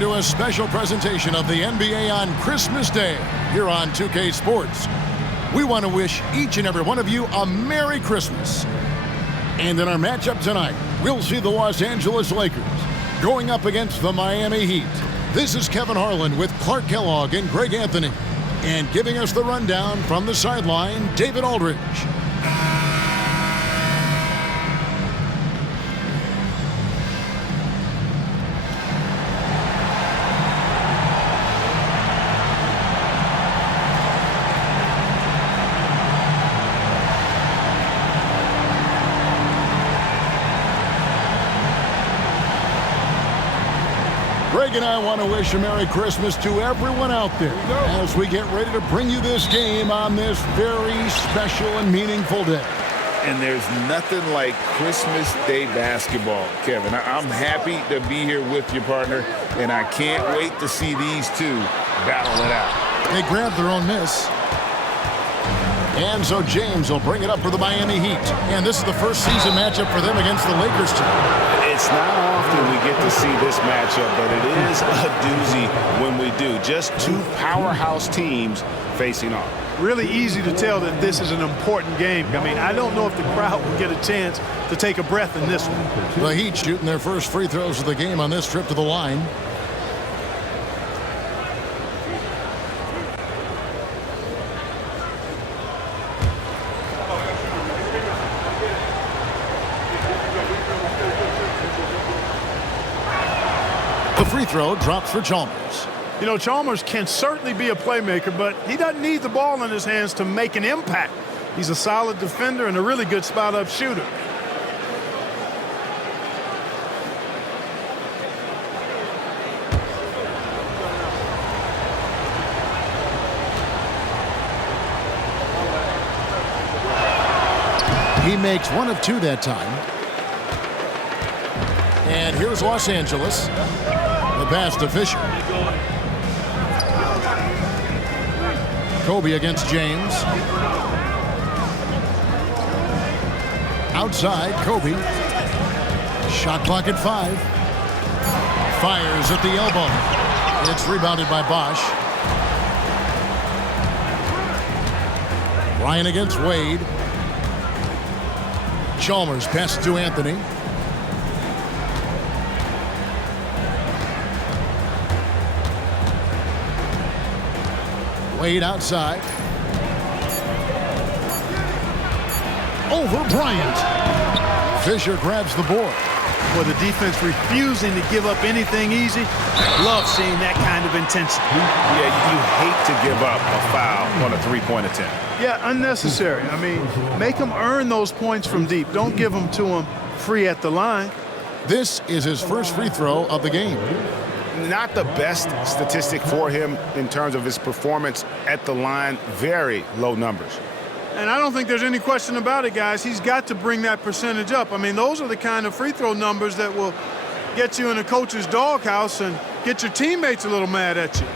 To a special presentation of the NBA on Christmas Day here on 2K Sports. We want to wish each and every one of you a Merry Christmas. And in our matchup tonight, we'll see the Los Angeles Lakers going up against the Miami Heat. This is Kevin Harlan with Clark Kellogg and Greg Anthony. And giving us the rundown from the sideline, David Aldridge. Greg and I want to wish a Merry Christmas to everyone out there as we get ready to bring you this game on this very special and meaningful day. And there's nothing like Christmas Day basketball, Kevin. I'm happy to be here with you, partner, and I can't wait to see these two battle it out. They grabbed their own miss. And so James will bring it up for the Miami Heat. And this is the first season matchup for them against the Lakers team. It's not often we get to see this matchup, but it is a doozy when we do. Just two powerhouse teams facing off. Really easy to tell that this is an important game. I mean, I don't know if the crowd will get a chance to take a breath in this one. The Heat shooting their first free throws of the game on this trip to the line. The free throw drops for Chalmers. You know, Chalmers can certainly be a playmaker, but he doesn't need the ball in his hands to make an impact. He's a solid defender and a really good spot-up shooter. He makes one of two that time. And here's Los Angeles. The pass to Fisher. Kobe against James. Outside, Kobe. Shot clock at 5. Fires at the elbow. It's rebounded by Bosch. Ryan against Wade. Chalmers passes to Anthony. Wade outside. Over Bryant. Fisher grabs the board. Well, the defense refusing to give up anything easy. Love seeing that kind of intensity. Yeah, you hate to give up a foul on a three-point attempt. Yeah, unnecessary. I mean, make them earn those points from deep. Don't give them to them free at the line. This is his first free throw of the game. Not the best statistic for him in terms of his performance at the line. Very low numbers. And I don't think there's any question about it, guys. He's got to bring that percentage up. I mean, those are the kind of free throw numbers that will get you in a coach's doghouse and get your teammates a little mad at you.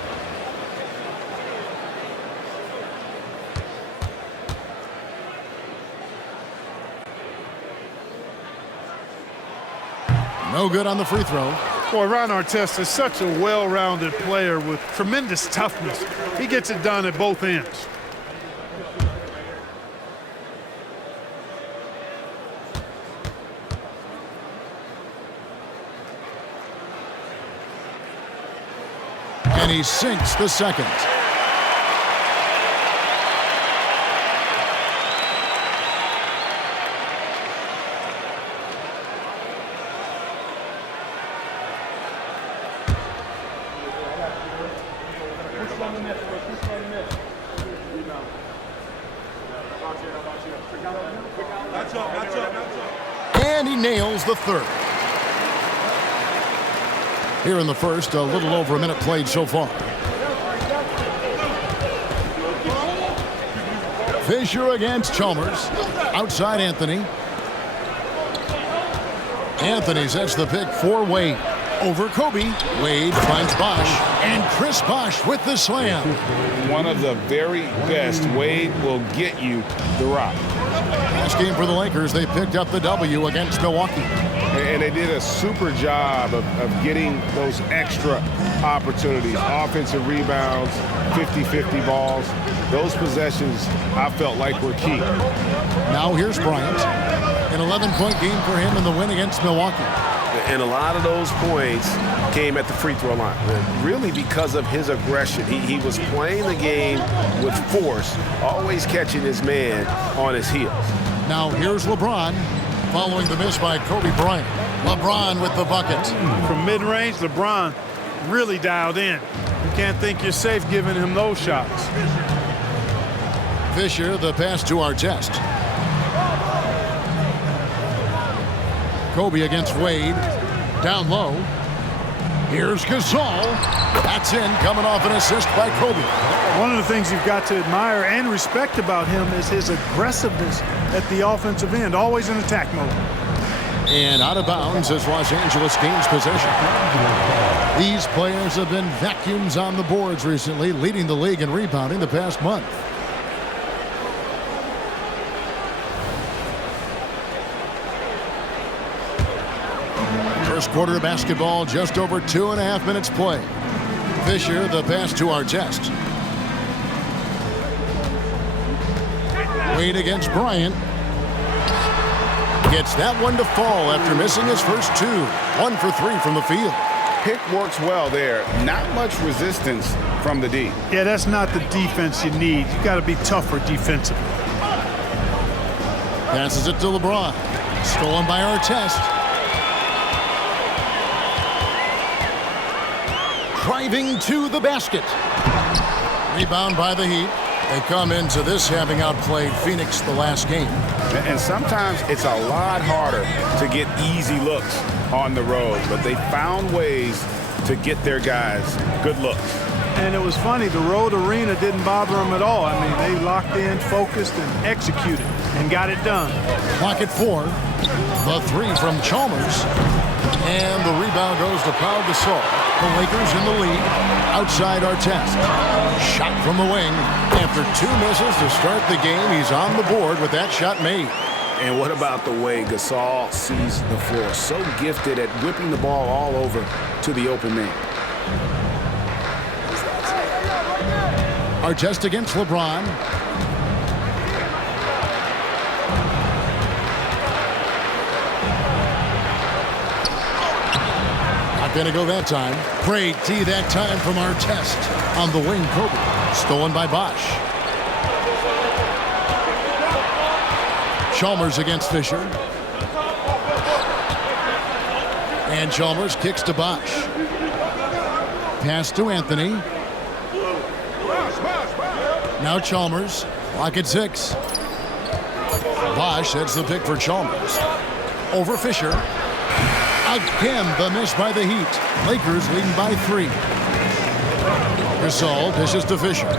No good on the free throw. Boy, Ron Artest is such a well-rounded player with tremendous toughness. He gets it done at both ends. And he sinks the second. And he nails the third. Here in the first, a little over a minute played so far. Fisher against Chalmers. Outside Anthony. Anthony sets the pick for Wade. Over Kobe. Wade finds Bosch. And Chris Bosch with the slam. One of the very best. Wade will get you the rock. Last game for the Lakers, they picked up the W against Milwaukee. And they did a super job of getting those extra opportunities, offensive rebounds, 50-50 balls. Those possessions, I felt like, were key. Now here's Bryant. An 11-point game for him in the win against Milwaukee. And a lot of those points came at the free throw line, really because of his aggression. He was playing the game with force, always catching his man on his heels. Now here's LeBron, following the miss by Kobe Bryant. LeBron with the bucket. From mid-range, LeBron really dialed in. You can't think you're safe giving him those shots. Fisher, the pass to Artest. Kobe against Wade. Down low. Here's Gasol. That's in, coming off an assist by Kobe. One of the things you've got to admire and respect about him is his aggressiveness at the offensive end, always in attack mode. And out of bounds as Los Angeles gains possession. These players have been vacuums on the boards recently, leading the league in rebounding the past month. First quarter of basketball, just over 2.5 minutes play. Fisher, the pass to Artest. Wade against Bryant. Gets that one to fall after missing his first two. 1 for 3 from the field. Pick works well there. Not much resistance from the D. Yeah, that's not the defense you need. You got to be tougher defensively. Passes it to LeBron. Stolen by Artest. Driving to the basket. Rebound by the Heat. They come into this having outplayed Phoenix the last game. And sometimes it's a lot harder to get easy looks on the road, but they found ways to get their guys good looks. And it was funny, the road arena didn't bother them at all. I mean, they locked in, focused, and executed, and got it done. Clock at 4. The 3 from Chalmers. And the rebound goes to Pau Gasol. The Lakers in the lead. Outside Artest. Shot from the wing. After 2 misses to start the game, he's on the board with that shot made. And what about the way Gasol sees the floor? So gifted at whipping the ball all over to the open man. Artest against LeBron. Not going to go that time. Great D that time from Artest. On the wing, Kobe. Stolen by Bosch. Chalmers against Fisher. And Chalmers kicks to Bosch. Pass to Anthony. Now Chalmers. Clock at 6. Bosch heads the pick for Chalmers. Over Fisher. Again, the miss by the Heat. Lakers leading by 3. Gasol dishes to Fisher.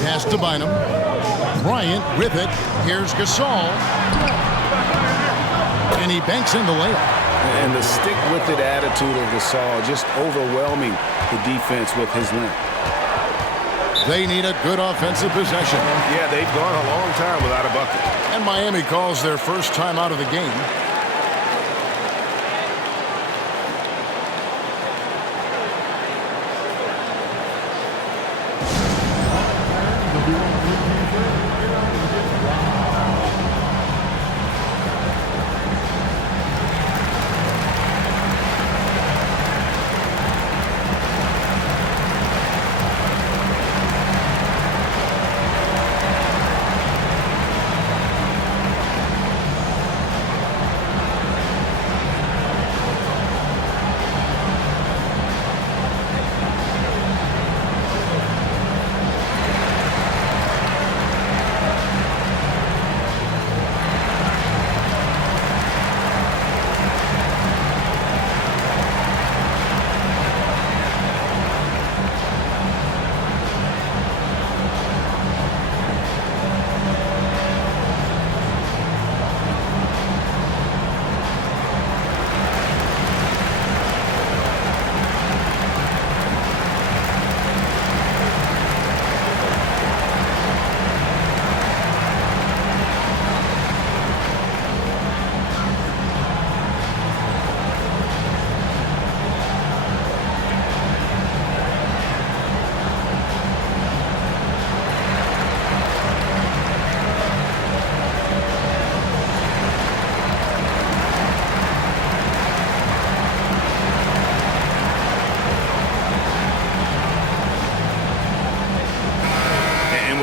Pass to Bynum. Bryant with it. Here's Gasol. And he banks in the layup. And the stick-with-it attitude of Gasol just overwhelming the defense with his length. They need a good offensive possession. Yeah, they've gone a long time without a bucket. And Miami calls their first time out of the game.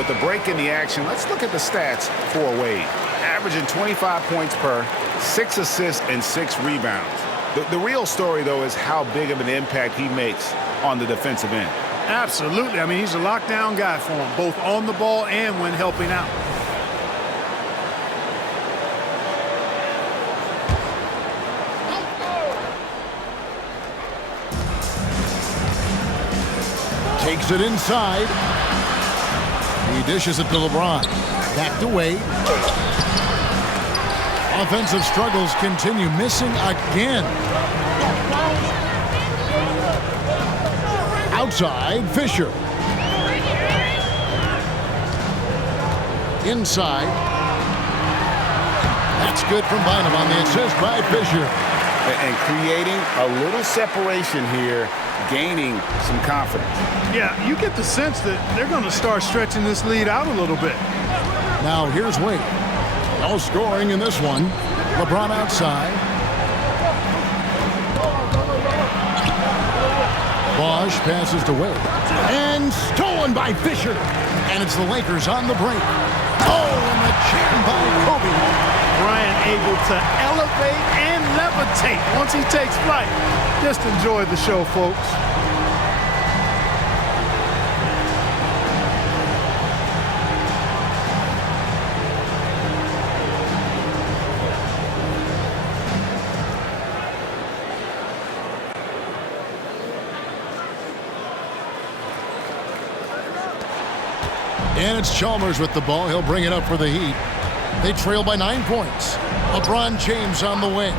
with the break in the action, let's look at the stats for Wade. Averaging 25 points per, 6 assists, and 6 rebounds. The real story, though, is how big of an impact he makes on the defensive end. Absolutely. I mean, he's a lockdown guy for him, both on the ball and when helping out. Takes it inside. He dishes it to LeBron. Back to Wade. Offensive struggles continue, missing again. Outside, Fisher. Inside. That's good from Bynum on the assist by Fisher. And creating a little separation here, gaining some confidence. Yeah, you get the sense that they're going to start stretching this lead out a little bit. Now here's Wade. No scoring in this one. LeBron outside. Bosch passes to Wade. And stolen by Fisher. And it's the Lakers on the break. Oh, and the jam by Kobe. Bryant able to elevate and levitate once he takes flight. Just enjoy the show, folks. And it's Chalmers with the ball. He'll bring it up for the Heat. They trail by 9 points. LeBron James on the wing.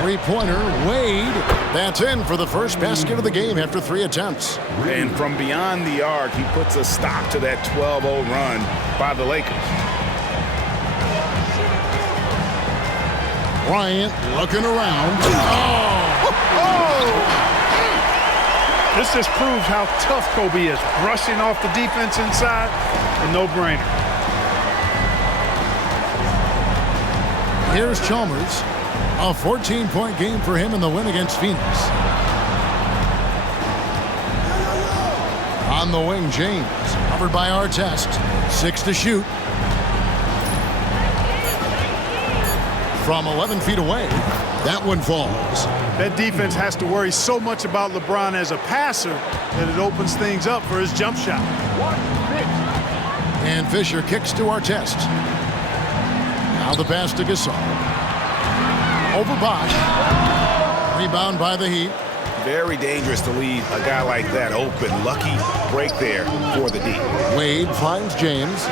Three-pointer, Wade. That's in for the first basket of the game after 3 attempts. And from beyond the arc, he puts a stop to that 12-0 run by the Lakers. Bryant looking around. Oh! This just proves how tough Kobe is. Brushing off the defense inside, a no-brainer. Here's Chalmers. A 14-point game for him in the win against Phoenix. On the wing, James. Covered by Artest. 6 to shoot. From 11 feet away, that one falls. That defense has to worry so much about LeBron as a passer that it opens things up for his jump shot. And Fisher kicks to Artest. Now the pass to Gasol. Over Bosch. Rebound by the Heat. Very dangerous to leave a guy like that open. Lucky break there for the D. Wade finds James.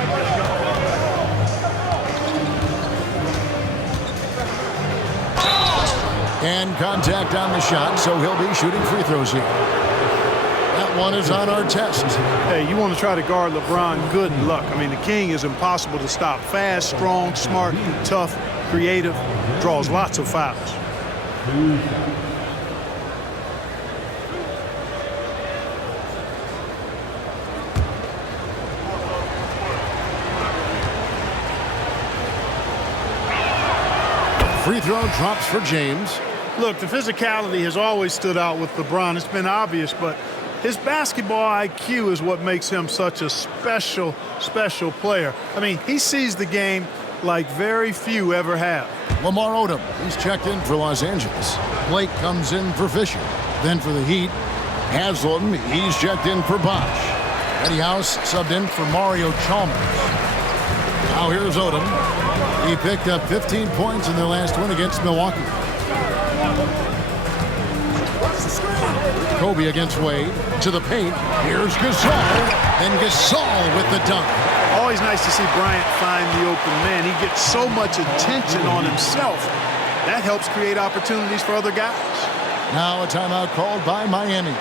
And contact on the shot, so he'll be shooting free throws here. That one is on Artest. Hey, you want to try to guard LeBron, good luck. I mean, the king is impossible to stop. Fast, strong, smart, tough, creative, draws lots of fouls. Free throw drops for James. Look, the physicality has always stood out with LeBron. It's been obvious, but his basketball IQ is what makes him such a special player. I mean, he sees the game like very few ever have. Lamar Odom, he's checked in for Los Angeles. Blake comes in for Fisher. Then for the Heat, Haslam, he's checked in for Bosch. Eddie House subbed in for Mario Chalmers. Now here's Odom. He picked up 15 points in their last win against Milwaukee. Kobe against Wade. To the paint. Here's Gasol. And Gasol with the dunk. Always nice to see Bryant find the open man. He gets so much attention on himself. That helps create opportunities for other guys. Now a timeout called by Miami.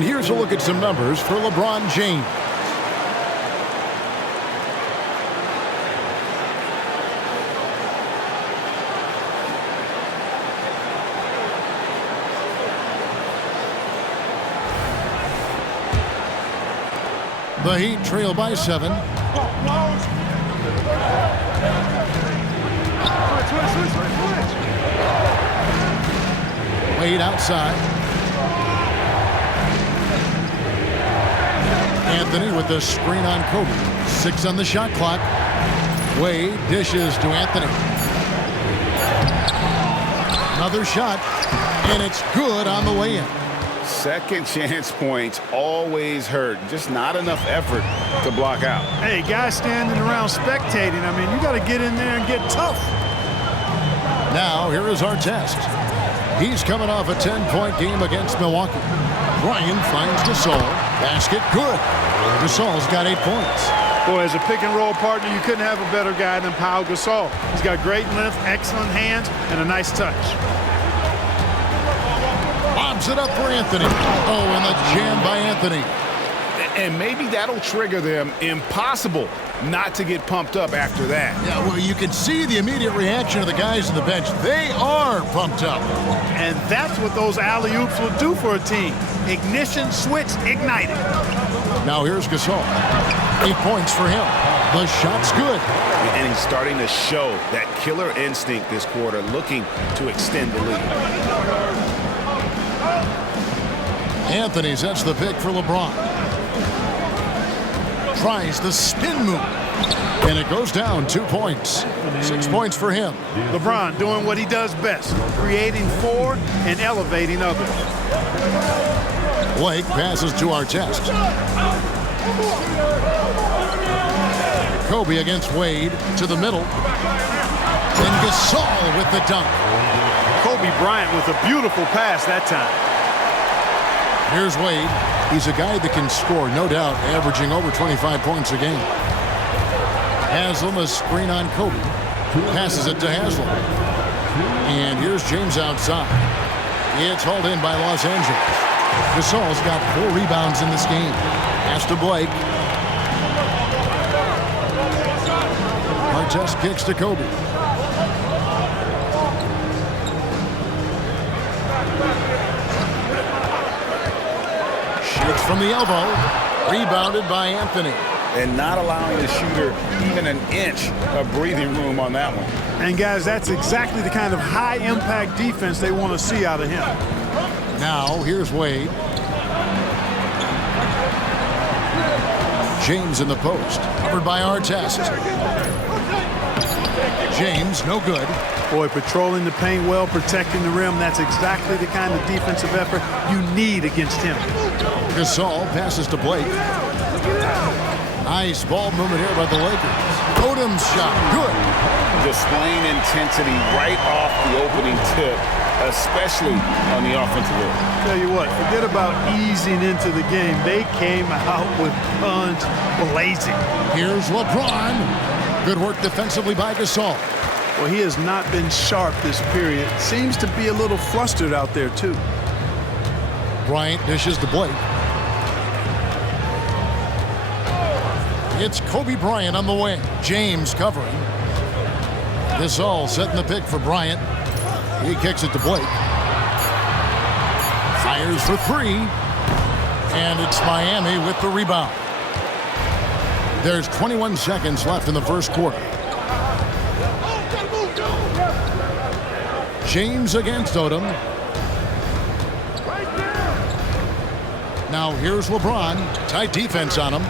And here's a look at some numbers for LeBron James. The Heat trail by 7. Wade outside. Anthony with the screen on Kobe. 6 on the shot clock. Wade dishes to Anthony. Another shot, and it's good on the way in. Second chance points always hurt. Just not enough effort to block out. Hey, guys standing around spectating, I mean, you got to get in there and get tough. Now, here is our test. He's coming off a 10-point game against Milwaukee. Bryant finds Gasol. Basket good. Gasol's got 8 points. Boy, as a pick-and-roll partner, you couldn't have a better guy than Pau Gasol. He's got great length, excellent hands, and a nice touch. Lobs it up for Anthony. Oh, and the jam by Anthony. And maybe that'll trigger them. Impossible not to get pumped up after that. Yeah, well, you can see the immediate reaction of the guys on the bench. They are pumped up. And that's what those alley-oops will do for a team. Ignition switch ignited. Now here's Gasol. 8 points for him. The shot's good. And he's starting to show that killer instinct this quarter, looking to extend the lead. Anthony sets the pick for LeBron. Tries the spin move. And it goes down 2 points. 6 points for him. LeBron doing what he does best, creating for and elevating others. Blake passes to Artest. Kobe against Wade to the middle. And Gasol with the dunk. Kobe Bryant with a beautiful pass that time. Here's Wade. He's a guy that can score, no doubt, averaging over 25 points a game. Haslam, a screen on Kobe. Passes it to Haslam. And here's James outside. It's hauled in by Los Angeles. Gasol's got 4 rebounds in this game. Pass to Blake. Artest kicks to Kobe. Shoots from the elbow. Rebounded by Anthony. And not allowing the shooter even an inch of breathing room on that one. And guys, that's exactly the kind of high-impact defense they want to see out of him. Now, here's Wade. James in the post. Covered by Artest. James, no good. Boy, patrolling the paint well, protecting the rim. That's exactly the kind of defensive effort you need against him. Gasol passes to Blake. Nice ball movement here by the Lakers. Odom's shot, good. Displaying intensity right off the opening tip, especially on the offensive end. Tell you what, forget about easing into the game. They came out with guns blazing. Here's LeBron. Good work defensively by Gasol. Well, he has not been sharp this period. Seems to be a little flustered out there, too. Bryant dishes to Blake. It's Kobe Bryant on the wing. James covering. Gasol setting the pick for Bryant. He kicks it to Blake. Fires for 3. And it's Miami with the rebound. There's 21 seconds left in the first quarter. James against Odom. Now here's LeBron. Tight defense on him.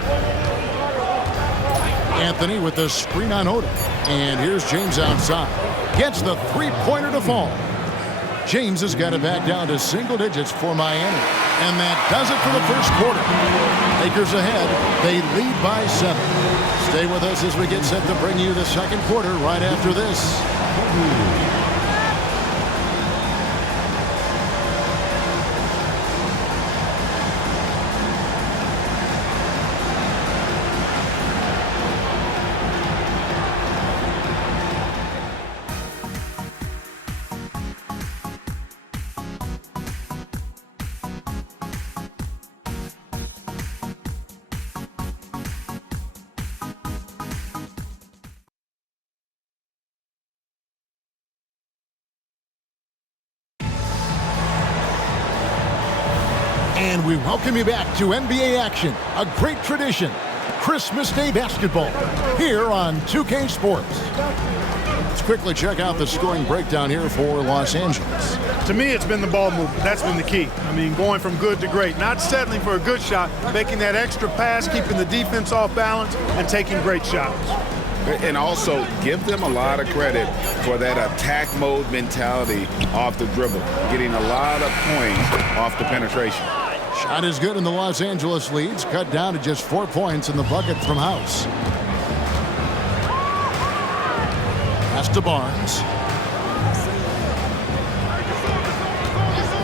Anthony with the screen on Odom. And here's James outside. Gets the three-pointer to fall. James has got it back down to single digits for Miami. And that does it for the first quarter. Lakers ahead. They lead by 7. Stay with us as we get set to bring you the second quarter right after this. And we welcome you back to NBA action, a great tradition. Christmas Day basketball here on 2K Sports. Let's quickly check out the scoring breakdown here for Los Angeles. To me, it's been the ball movement. That's been the key. I mean, going from good to great. Not settling for a good shot, making that extra pass, keeping the defense off balance, and taking great shots. And also give them a lot of credit for that attack mode mentality off the dribble, getting a lot of points off the penetration. Shot is good, and the Los Angeles leads cut down to just 4 points in the bucket from House. Pass to Barnes.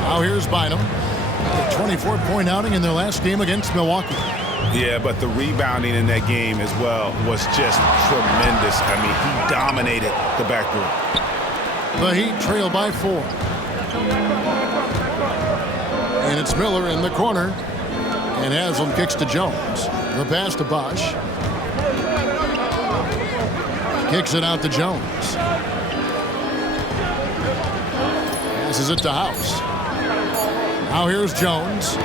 Now here's Bynum. A 24-point outing in their last game against Milwaukee. Yeah, but the rebounding in that game as well was just tremendous. I mean, he dominated the backboard. The Heat trail by 4. And it's Miller in the corner. And Haslam kicks to Jones. The pass to Bosch. Kicks it out to Jones. Passes it to House. Now here's Jones.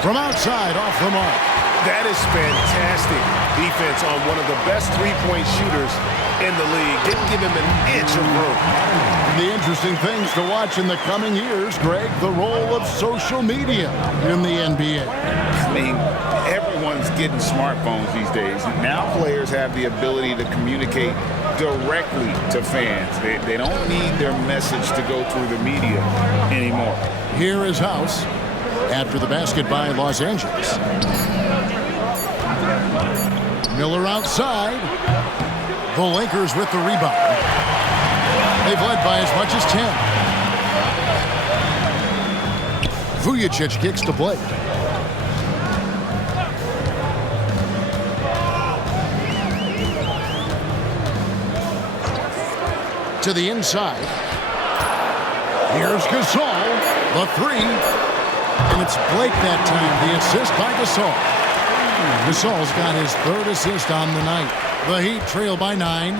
From outside, off the mark. That is fantastic defense on one of the best three-point shooters in the league. Didn't give him an inch of room. The interesting things to watch in the coming years, Greg, the role of social media in the NBA. I mean, everyone's getting smartphones these days. Now players have the ability to communicate directly to fans. They don't need their message to go through the media anymore. Here is House after the basket by Los Angeles. Miller outside. The Lakers with the rebound. They've led by as much as 10. Vujacic kicks to Blake. To the inside. Here's Gasol. The 3. And it's Blake that time. The assist by Gasol. Gasol's got his 3rd assist on the night. The Heat trail by 9.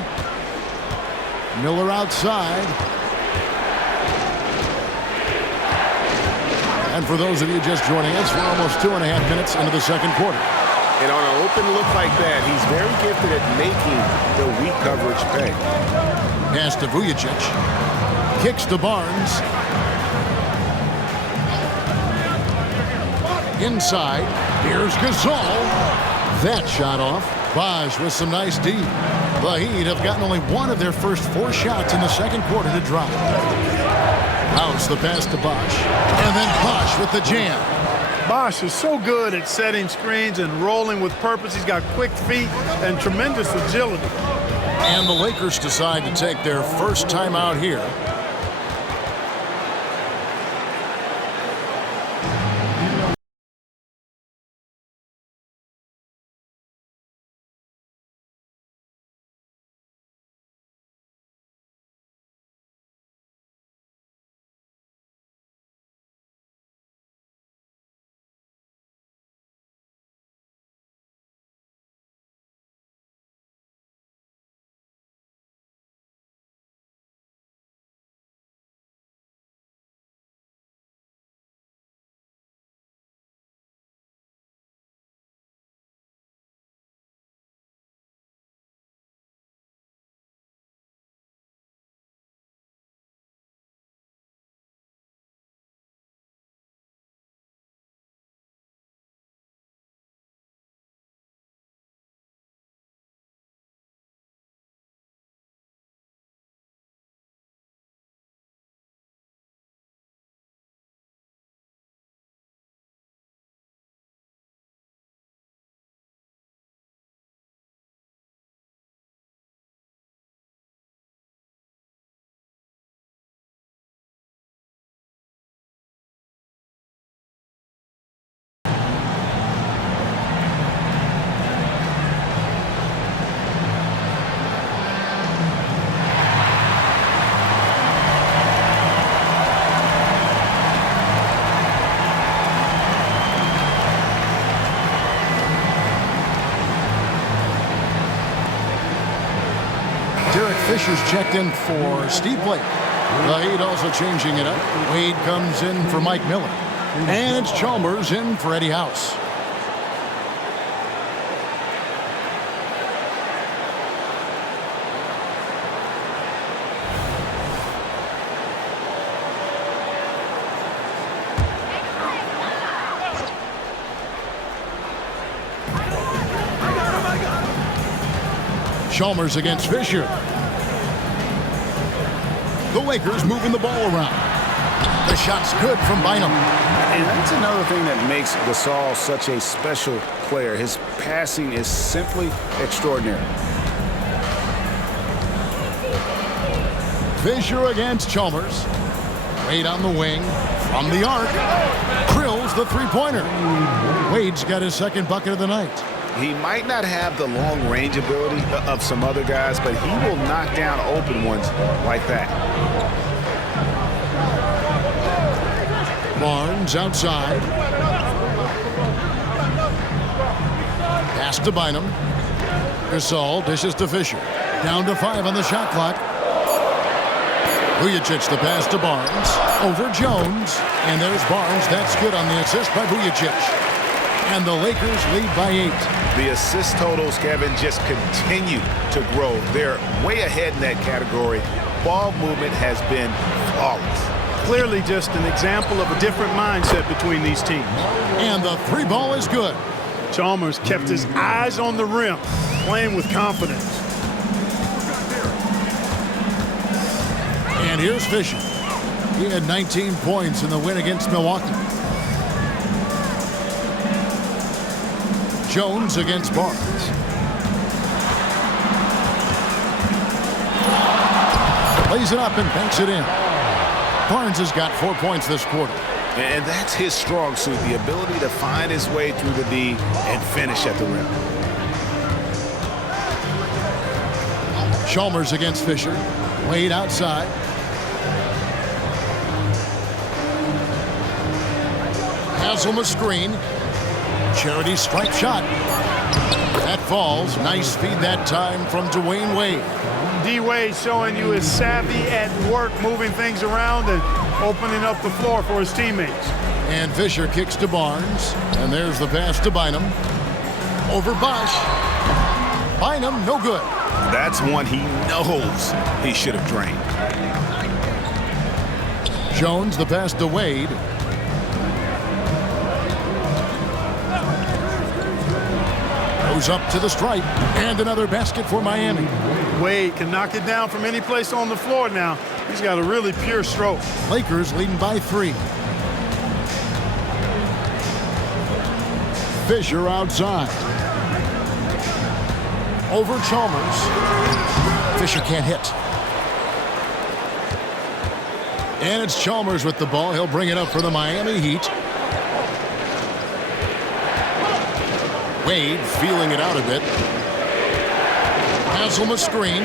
Miller outside. And for those of you just joining us, we're almost 2.5 minutes into the second quarter. And on an open look like that, he's very gifted at making the weak coverage pay. Pass to Vujacic. Kicks to Barnes. Inside. Here's Gasol. That shot off. Bosch with some nice D. The Heat have gotten only one of their first 4 shots in the second quarter to drop. House the pass to Bosch. And then Bosch with the jam. Bosch is so good at setting screens and rolling with purpose. He's got quick feet and tremendous agility. And the Lakers decide to take their first time out here. Fisher's checked in for Steve Blake. The Heat also changing it up. Wade comes in for Mike Miller. And it's Chalmers in for Eddie House. Chalmers against Fisher. The Lakers moving the ball around. The shot's good from Bynum. And that's another thing that makes Gasol such a special player. His passing is simply extraordinary. Fisher against Chalmers. Wade on the wing. From the arc. Drills the three-pointer. Wade's got his second bucket of the night. He might not have the long-range ability of some other guys, but he will knock down open ones like that. Barnes outside. Pass to Bynum. Gasol dishes to Fisher. Down to 5 on the shot clock. Vujacic the pass to Barnes. Over Jones. And there's Barnes. That's good on the assist by Vujacic. And the Lakers lead by 8. The assist totals, Kevin, just continue to grow. They're way ahead in that category. Ball movement has been flawless. Clearly just an example of a different mindset between these teams. And the three ball is good. Chalmers kept his eyes on the rim, playing with confidence. And here's Fisher. He had 19 points in the win against Milwaukee. Jones against Barnes. Lays it up and banks it in. Barnes has got 4 points this quarter. And that's his strong suit, the ability to find his way through the D and finish at the rim. Chalmers against Fisher. Wade outside. Haslam a screen. Charity stripe shot. That falls. Nice feed that time from Dwayne Wade. D-Wade showing you his savvy at work, moving things around and opening up the floor for his teammates. And Fisher kicks to Barnes. And there's the pass to Bynum. Over Bosch. Bynum, no good. That's one he knows he should have drained. Jones, the pass to Wade. Goes up to the stripe. And another basket for Miami. Wade can knock it down from any place on the floor now. He's got a really pure stroke. Lakers leading by 3. Fisher outside. Over Chalmers. Fisher can't hit. And it's Chalmers with the ball. He'll bring it up for the Miami Heat. Wade feeling it out a bit. Haslam a screen.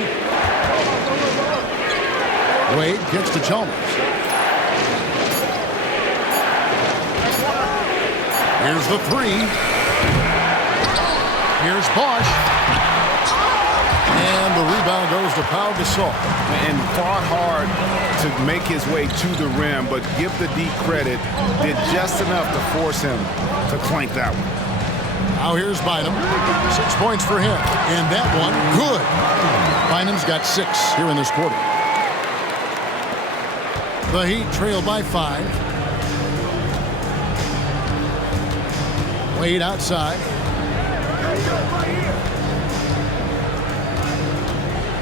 Wade gets to Chalmers. Here's the 3. Here's Bosch. And the rebound goes to Pau Gasol. And fought hard to make his way to the rim, but give the D credit, did just enough to force him to clank that one. Now here's Bynum. 6 points for him. And that one, good. Bynum's got 6 here in this quarter. The Heat trail by 5. Wade outside.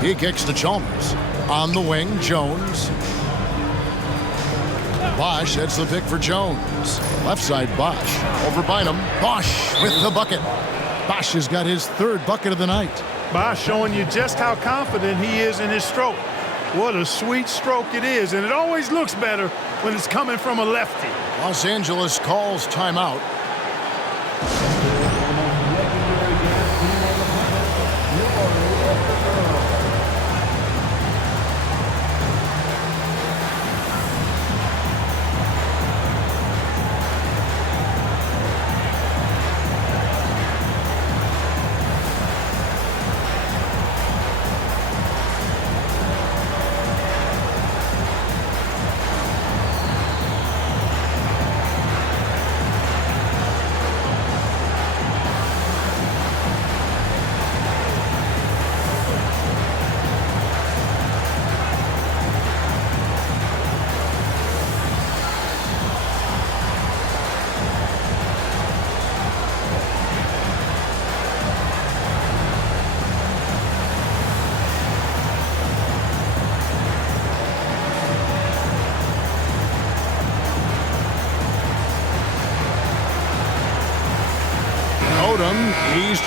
He kicks to Chalmers. On the wing, Jones. Bosch, that's the pick for Jones. Left side, Bosch. Over Bynum. Bosch with the bucket. Bosch has got his 3rd bucket of the night. Bosch showing you just how confident he is in his stroke. What a sweet stroke it is, and it always looks better when it's coming from a lefty. Los Angeles calls timeout.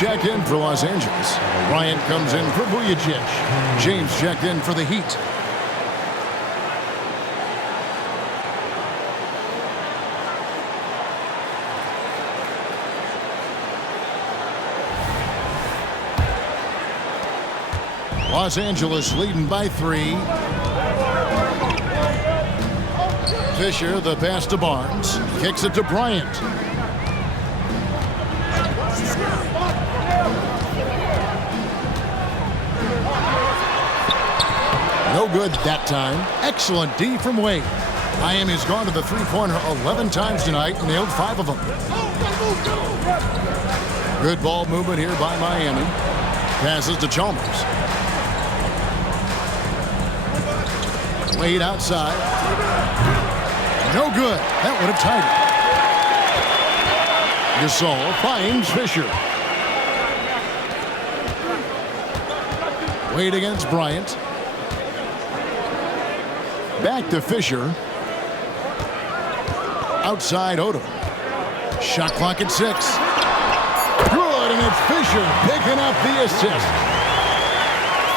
checked in for Los Angeles. Bryant comes in for Vujacic. James checked in for the Heat. Los Angeles leading by 3. Fisher, the pass to Barnes. Kicks it to Bryant. No good that time. Excellent D from Wade. Miami's gone to the three-pointer 11 times tonight and nailed 5 of them. Good ball movement here by Miami. Passes to Chalmers. Wade outside. No good. That would have tied it. Gasol finds Fisher. Wade against Bryant. Back to Fisher. Outside Odom. Shot clock at 6. Good, and it's Fisher picking up the assist.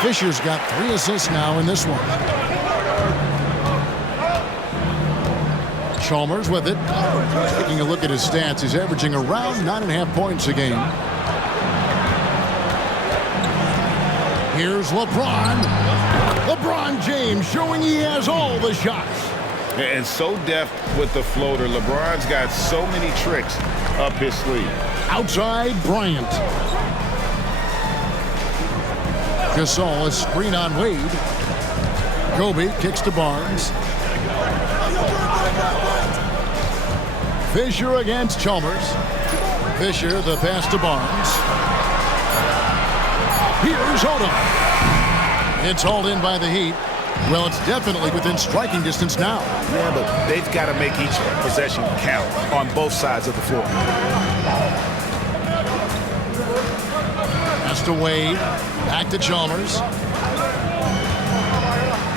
Fisher's got 3 assists now in this one. Chalmers with it. Taking a look at his stats, he's averaging around 9.5 points a game. Here's LeBron. LeBron James showing he has all the shots. And so deft with the floater. LeBron's got so many tricks up his sleeve. Outside Bryant. Gasol, a screen on Wade. Kobe kicks to Barnes. Fisher against Chalmers. Fisher, the pass to Barnes. Here's Odom. It's hauled in by the Heat. Well, it's definitely within striking distance now. Yeah, but they've got to make each possession count on both sides of the floor. Pass to Wade. Back to Chalmers.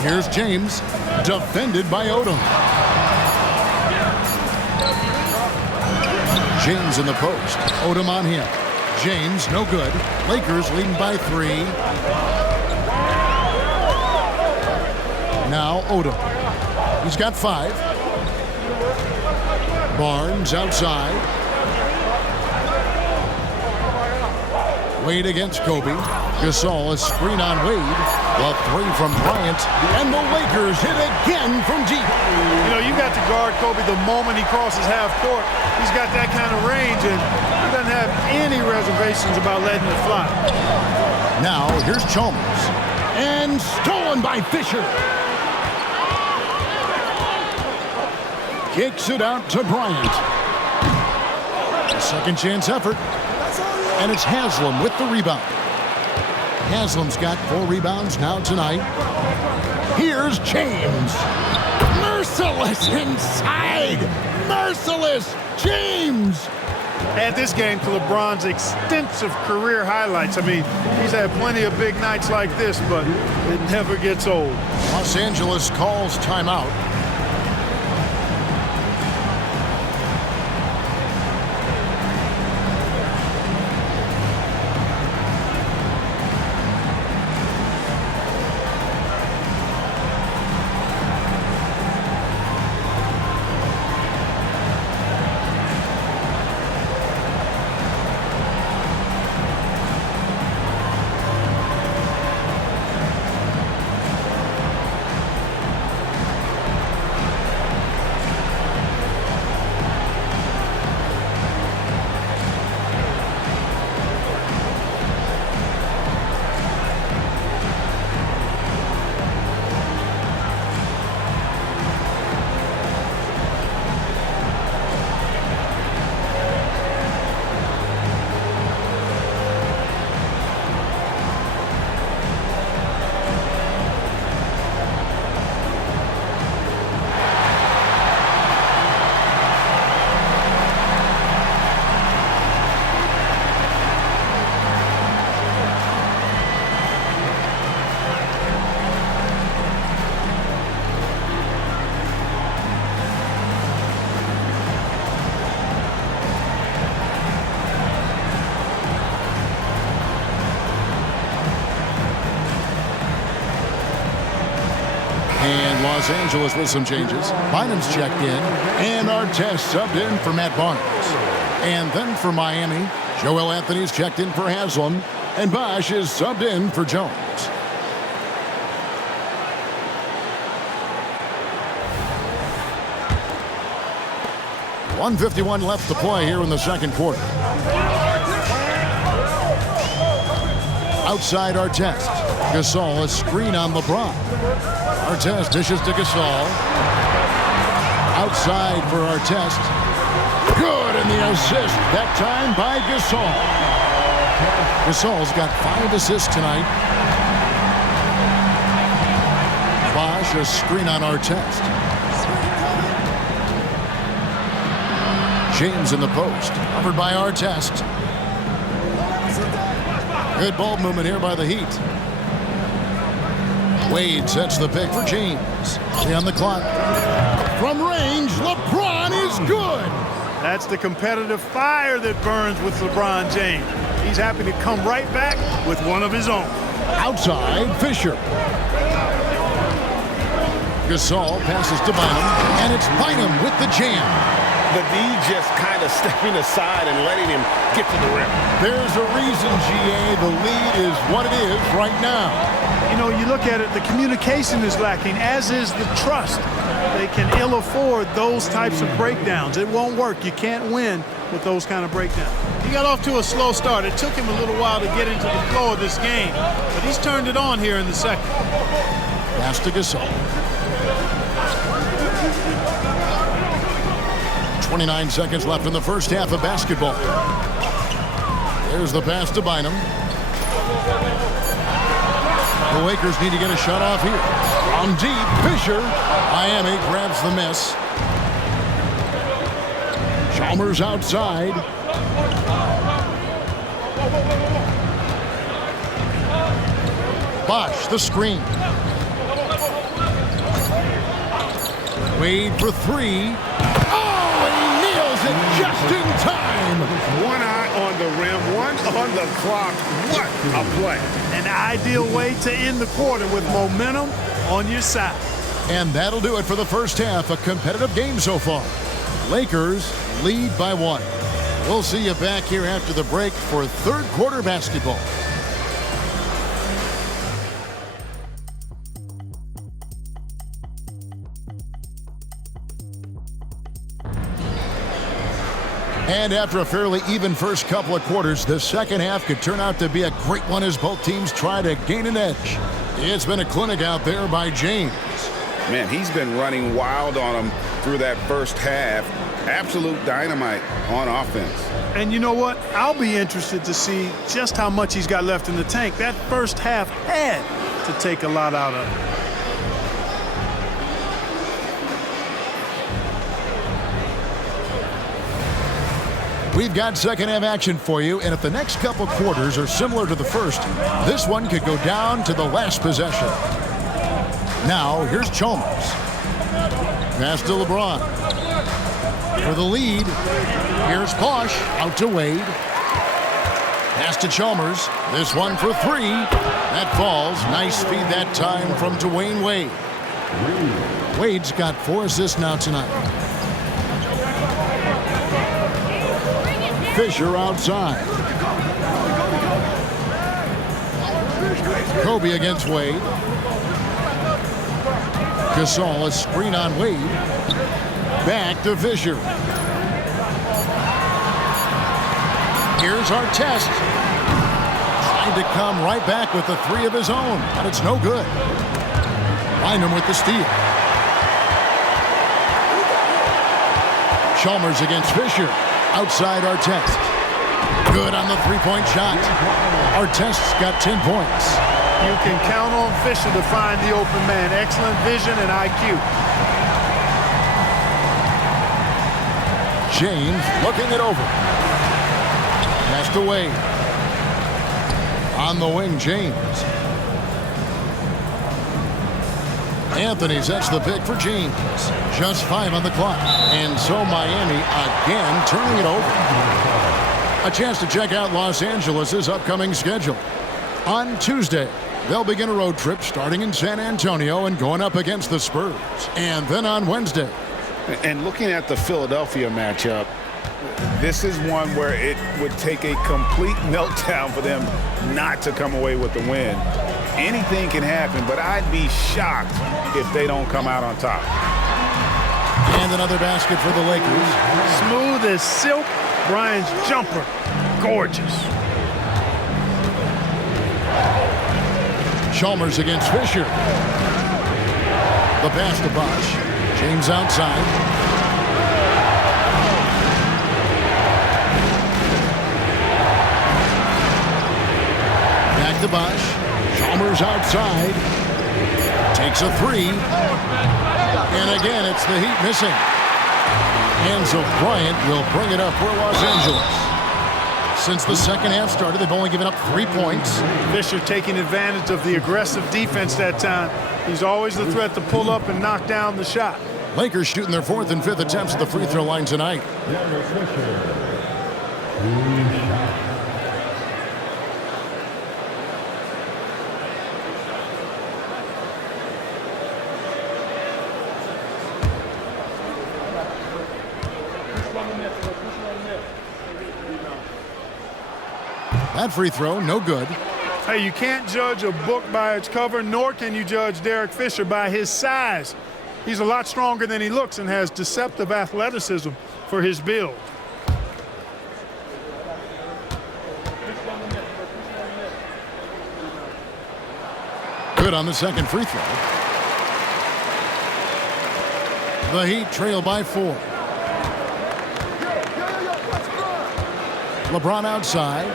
Here's James. Defended by Odom. James in the post. Odom on him. James, no good. Lakers leading by 3. Now Odom. He's got 5. Barnes outside. Wade against Kobe. Gasol, a screen on Wade. The 3 from Bryant. And the Lakers hit again from deep. You know, you got to guard Kobe the moment he crosses half court. He's got that kind of range, and he doesn't have any reservations about letting it fly. Now, here's Chalmers. And stolen by Fisher. Kicks it out to Bryant. Second chance effort. And it's Haslam with the rebound. Haslam's got 4 rebounds now tonight. Here's James. Merciless inside. Merciless James. Add this game to LeBron's extensive career highlights. I mean, he's had plenty of big nights like this, but it never gets old. Los Angeles calls timeout. And Los Angeles with some changes. Bynum's checked in. And Artest subbed in for Matt Barnes. And then for Miami, Joel Anthony's checked in for Haslam. And Bosch is subbed in for Jones. .151 left to play here in the second quarter. Outside Artest. Gasol, a screen on LeBron. Artest dishes to Gasol. Outside for Artest. Good, and the assist, that time by Gasol. Gasol's got 5 assists tonight. Bosch, a screen on Artest. James in the post, covered by Artest. Good ball movement here by the Heat. Wade sets the pick for James. See on the clock. From range, LeBron is good. That's the competitive fire that burns with LeBron James. He's happy to come right back with one of his own. Outside, Fisher. Gasol passes to Bynum, and it's Bynum with the jam. The D just kind of stepping aside and letting him get to the rim. There's a reason, GA, the lead is what it is right now. You know, you look at it, the communication is lacking, as is the trust. They can ill afford those types of breakdowns. It won't work. You can't win with those kind of breakdowns. He got off to a slow start. It took him a little while to get into the flow of this game, but he's turned it on here in the second. Pass to Gasol. 29 seconds left in the first half of basketball. There's the pass to Bynum. The Lakers need to get a shot off here. On deep, Fisher. Miami grabs the miss. Chalmers outside. Bosch, the screen. Wade for 3. Just in time. One eye on the rim, one on the clock. What a play. An ideal way to end the quarter with momentum on your side. And that'll do it for the first half. A competitive game so far. Lakers lead by 1. We'll see you back here after the break for third quarter basketball. And after a fairly even first couple of quarters, the second half could turn out to be a great one as both teams try to gain an edge. It's been a clinic out there by James. Man, he's been running wild on him through that first half. Absolute dynamite on offense. And you know what? I'll be interested to see just how much he's got left in the tank. That first half had to take a lot out of him. We've got second half action for you, and if the next couple quarters are similar to the first, this one could go down to the last possession. Now, here's Chalmers. Pass to LeBron. For the lead, here's Bosch out to Wade. Pass to Chalmers. This one for 3. That falls. Nice feed that time from Dwayne Wade. Wade's got 4 assists now tonight. Fisher outside. Kobe against Wade. Gasol, a screen on Wade. Back to Fisher. Here's Artest. Trying to come right back with the 3 of his own, but it's no good. Bynum with the steal. Chalmers against Fisher. Outside Artest. Good on the 3-point shot. Artest's got 10 points. You can count on Fisher to find the open man. Excellent vision and IQ. James looking it over. Pass to Wade. On the wing, James. Anthony sets the pick for James. Just 5 on the clock. And so Miami again turning it over. A chance to check out Los Angeles' upcoming schedule. On Tuesday, They'll begin a road trip starting in San Antonio and going up against the Spurs. And then on Wednesday. And looking at the Philadelphia matchup, this is one where it would take a complete meltdown for them not to come away with the win. Anything can happen, but I'd be shocked if they don't come out on top. And another basket for the Lakers. Smooth as silk. Bryant's jumper. Gorgeous. Chalmers against Fisher. The pass to Bosh. James outside. Back to Bosh. Chalmers outside. Takes a three. And again, it's the Heat missing. And so Bryant will bring it up for Los Angeles. Since the second half started, they've only given up 3 points. Fisher taking advantage of the aggressive defense that time. He's always the threat to pull up and knock down the shot. Lakers shooting their 4th and 5th attempts at the free throw line tonight. That free throw, no good. Hey, you can't judge a book by its cover, nor can you judge Derek Fisher by his size. He's a lot stronger than he looks and has deceptive athleticism for his build. Good on the second free throw. The Heat trail by 4. LeBron outside.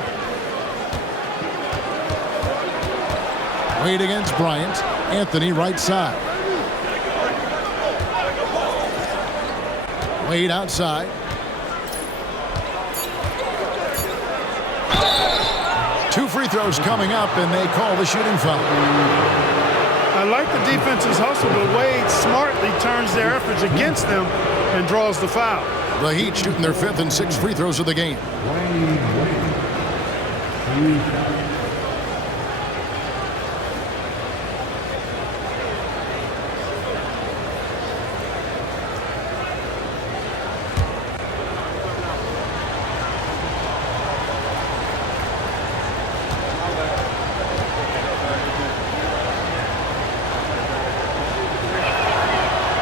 Wade against Bryant. Anthony right side. Wade outside. Two free throws coming up, and they call the shooting foul. I like the defense's hustle, but Wade smartly turns their efforts against them and draws the foul. The Heat shooting their 5th and 6th free throws of the game.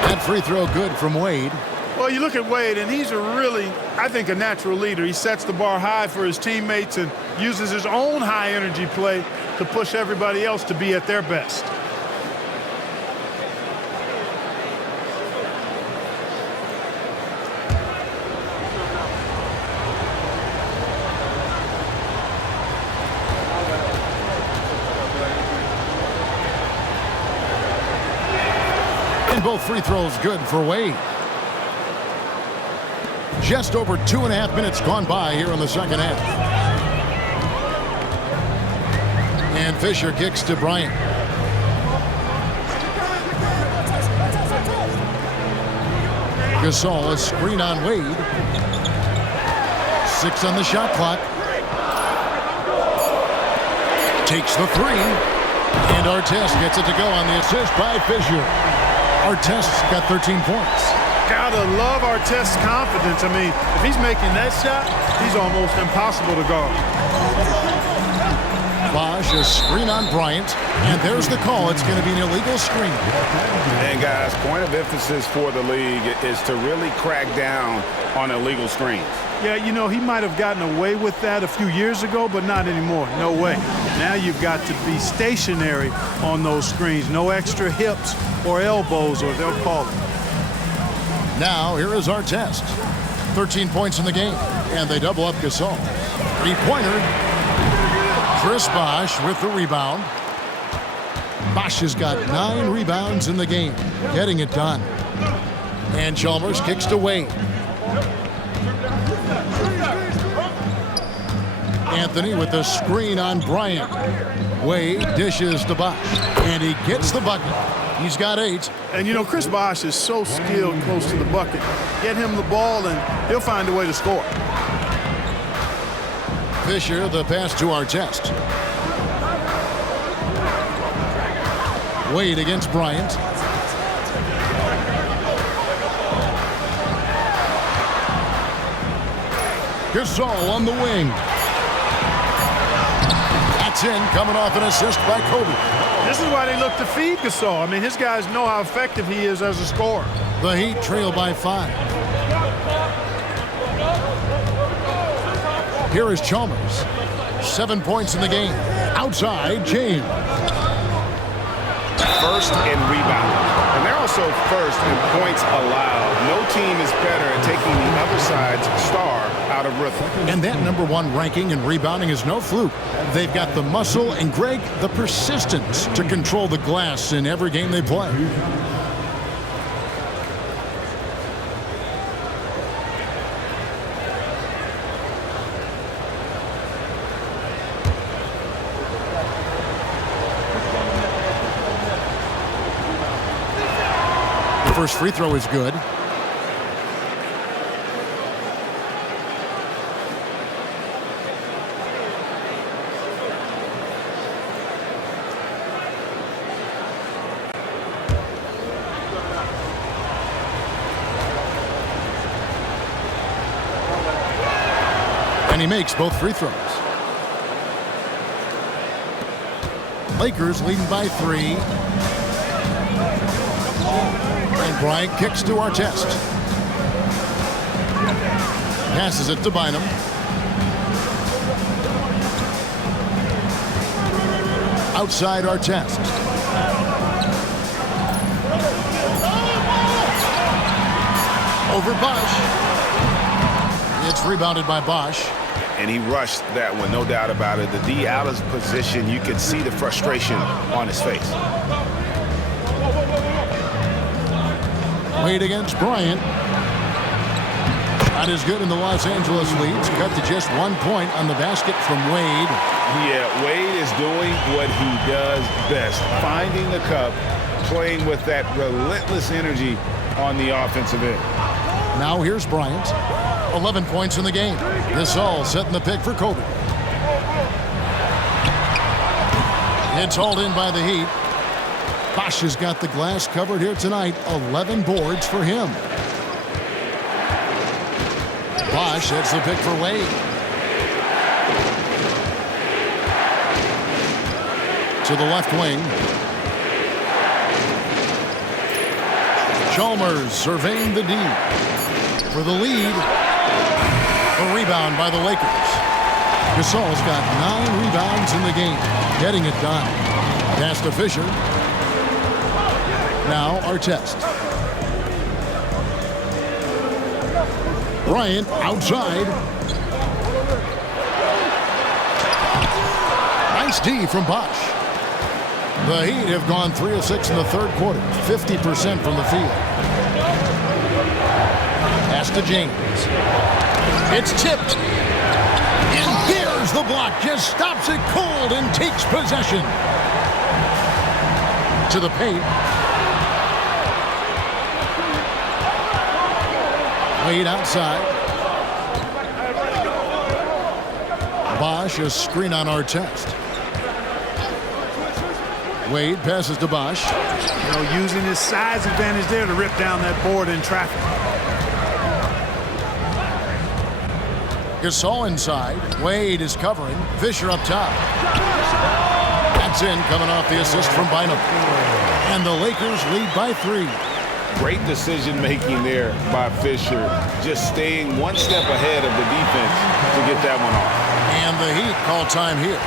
That free throw good from Wade. Well, you look at Wade, and he's I think, a natural leader. He sets the bar high for his teammates and uses his own high-energy play to push everybody else to be at their best. And both free throws good for Wade. Just over 2.5 minutes gone by here in the second half. And Fisher kicks to Bryant. Gasol, a screen on Wade. 6 on the shot clock. Takes the three. And Artest gets it to go on the assist by Fisher. Artest's got 13 points. Gotta love Artest's confidence. I mean, if he's making that shot, he's almost impossible to guard. Bosh, a screen on Bryant, and there's the call. It's going to be an illegal screen. And guys, point of emphasis for the league is to really crack down on illegal screens. Yeah, you know, he might have gotten away with that a few years ago, but not anymore. No way. Now you've got to be stationary on those screens. No extra hips or elbows, or they'll call it. Now, here is Artest. 13 points in the game, and they double up Gasol. Three-pointer. Chris Bosh with the rebound. Bosh has got 9 rebounds in the game, getting it done. And Chalmers kicks to Wade. Anthony with the screen on Bryant. Wade dishes to Bosh, and he gets the bucket. He's got 8. And, you know, Chris Bosh is so skilled close to the bucket. Get him the ball, and he'll find a way to score. Fisher, the pass to Artest. Wade against Bryant. Gasol on the wing. That's in, coming off an assist by Kobe. This is why they look to feed Gasol. I mean, his guys know how effective he is as a scorer. The Heat trail by 5. Here is Chalmers. 7 points in the game. Outside, James. First in rebounding. And they're also first in points allowed. No team is better at taking the other side's star out of rhythm. And that #1 ranking in rebounding is no fluke. They've got the muscle and, Greg, the persistence to control the glass in every game they play. The first free throw is good. And he makes both free throws. Lakers leading by 3. And Bryant kicks to Artest. Passes it to Bynum. Outside Artest. Over Bosch. It's rebounded by Bosch. And he rushed that one, no doubt about it. The D out of position, you could see the frustration on his face. Wade against Bryant. Not as good in the Los Angeles leads. Cut to just 1 point on the basket from Wade. Yeah, Wade is doing what he does best. Finding the cup, playing with that relentless energy on the offensive end. Now here's Bryant. 11 points in the game. Gasol setting the pick for Kobe. It's hauled in by the Heat. Bosch has got the glass covered here tonight. 11 boards for him. Bosch hits the pick for Wade. To the left wing. Chalmers surveying the D. For the lead. A rebound by the Lakers. Gasol's got 9 rebounds in the game. Getting it done. Pass to Fisher. Now Artest. Bryant outside. Nice D from Bosch. The Heat have gone 3 of 6 in the third quarter. 50% from the field. Pass to James. It's tipped. And there's the block. Just stops it cold and takes possession. To the paint. Wade outside. Bosch, a screen on Artest. Wade passes to Bosch. You know, using his size advantage there to rip down that board in traffic. Gasol inside. Wade is covering. Fisher up top. That's in, coming off the assist from Bynum. And the Lakers lead by 3. Great decision-making there by Fisher. Just staying one step ahead of the defense to get that one off. And the Heat call time here.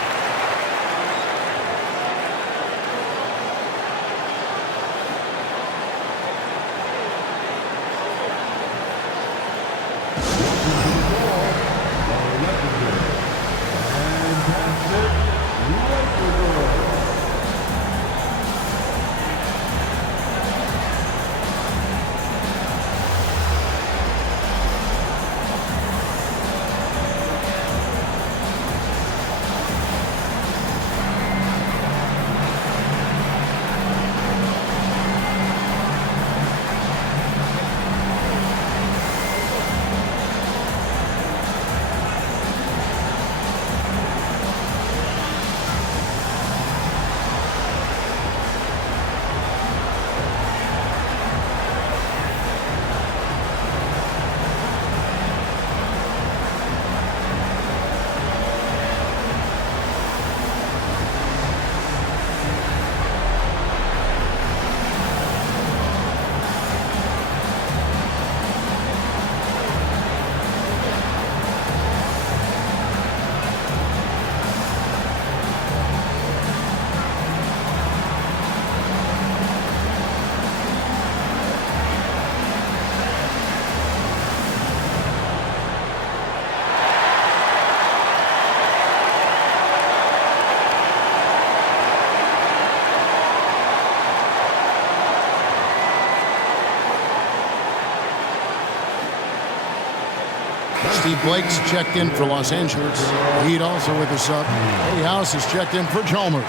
Steve Blake's checked in for Los Angeles. Heat also with a sub. Eddie House is checked in for Chalmers.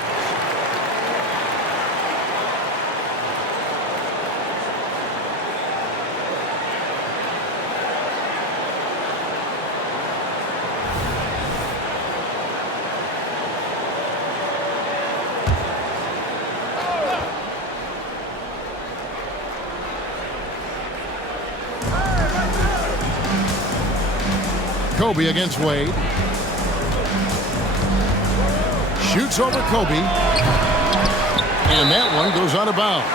Kobe against Wade. Shoots over Kobe. And that one goes out of bounds.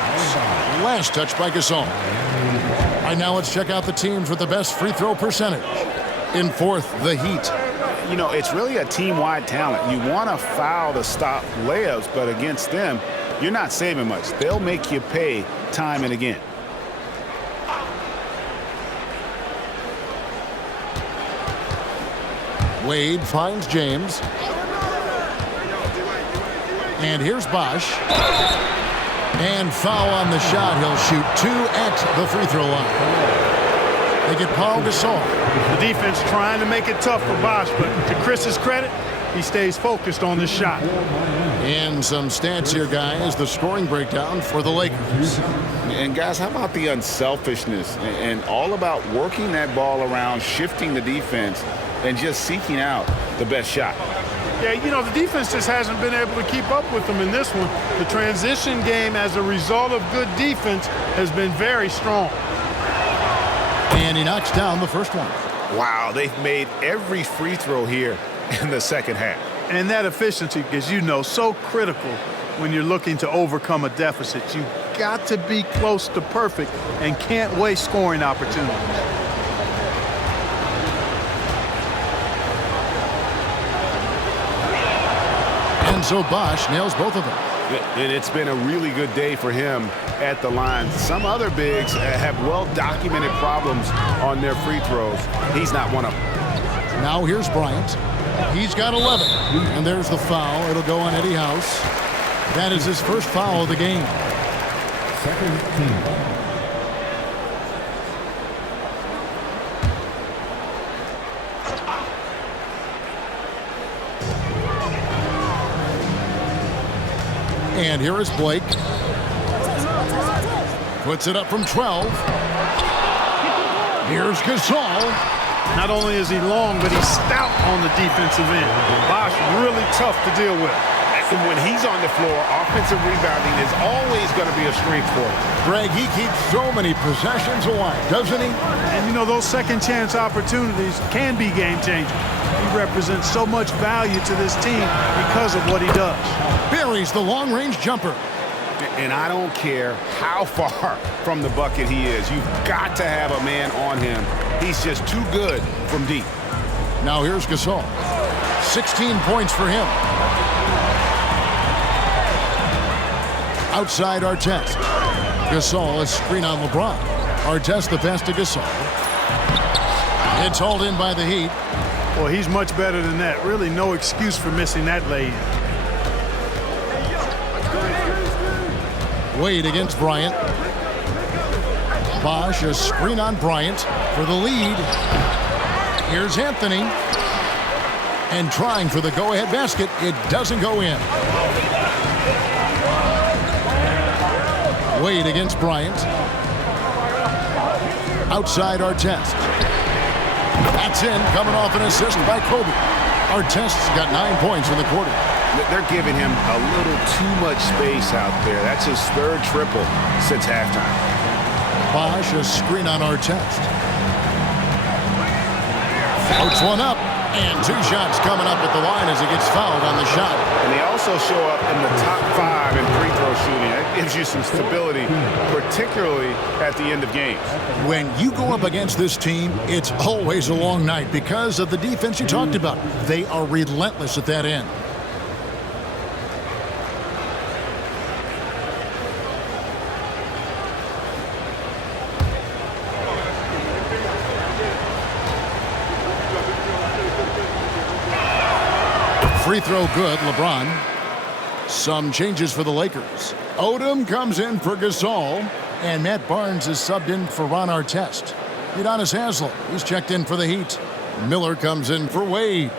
Last touch by Gasol. All right, now let's check out the teams with the best free throw percentage. In fourth, the Heat. You know, it's really a team-wide talent. You want to foul to stop layups, but against them, you're not saving much. They'll make you pay time and again. Wade finds James. And here's Bosh. And foul on the shot. He'll shoot 2 at the free throw line. They get Paul Gasol. The defense trying to make it tough for Bosh, but to Chris's credit, he stays focused on this shot. And some stats here, guys. The scoring breakdown for the Lakers. And guys, how about the unselfishness and all about working that ball around, shifting the defense, and just seeking out the best shot. Yeah, you know, the defense just hasn't been able to keep up with them in this one. The transition game, as a result of good defense, has been very strong. And he knocks down the first one. Wow, they've made every free throw here in the second half. And that efficiency, as you know, so critical when you're looking to overcome a deficit. You've got to be close to perfect and can't waste scoring opportunities. And so Bosh nails both of them. And it's been a really good day for him at the line. Some other bigs have well-documented problems on their free throws. He's not one of them. Now here's Bryant. He's got 11. And there's the foul. It'll go on Eddie House. That is his first foul of the game. Second team. And here is Blake. Puts it up from 12. Here's Gasol. Not only is he long, but he's stout on the defensive end. Bosh really tough to deal with. And when he's on the floor, offensive rebounding is always going to be a strength for him. Greg, he keeps so many possessions alive, doesn't he? And, you know, those second-chance opportunities can be game-changing. He represents so much value to this team because of what he does. Buries the long-range jumper. And I don't care how far from the bucket he is. You've got to have a man on him. He's just too good from deep. Now here's Gasol. 16 points for him. Outside Artest. Gasol is screen on LeBron. Artest the pass to Gasol. It's hauled in by the Heat. Well, he's much better than that. Really no excuse for missing that lay-in. Wade against Bryant. Bosh a screen on Bryant for the lead. Here's Anthony. And trying for the go-ahead basket. It doesn't go in. Wade against Bryant. Outside Artest. That's in, coming off an assist by Kobe. Artest's got 9 points in the quarter. They're giving him a little too much space out there. That's his third triple since halftime. Bosh a screen on Artest. Floats one up. And 2 shots coming up at the line as he gets fouled on the shot. And they also show up in the top 5 in free throw shooting. That gives you some stability, particularly at the end of games. When you go up against this team, it's always a long night because of the defense you talked about. They are relentless at that end. Free throw good, LeBron. Some changes for the Lakers. Odom comes in for Gasol, and Matt Barnes is subbed in for Ron Artest. Udonis Haslem, he's checked in for the Heat. Miller comes in for Wade.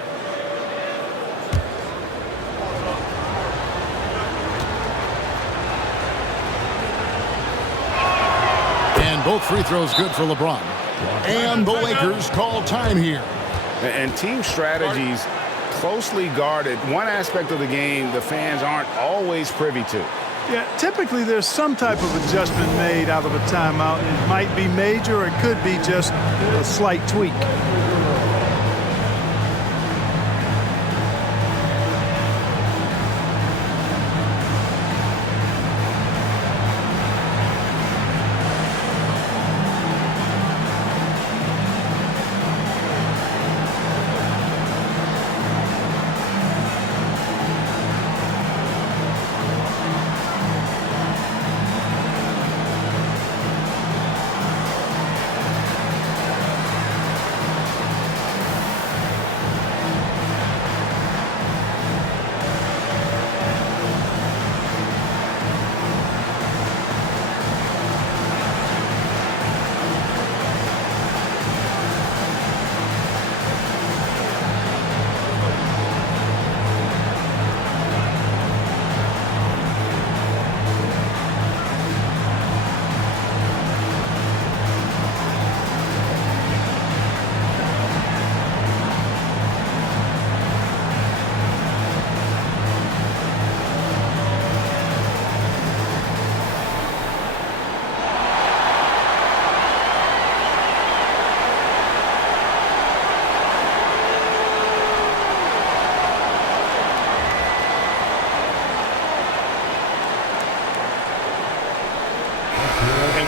And both free throws good for LeBron. And the Lakers call time here. And team strategies closely guarded. One aspect of the game the fans aren't always privy to. Yeah, typically there's some type of adjustment made out of a timeout. It might be major or it could be just a slight tweak.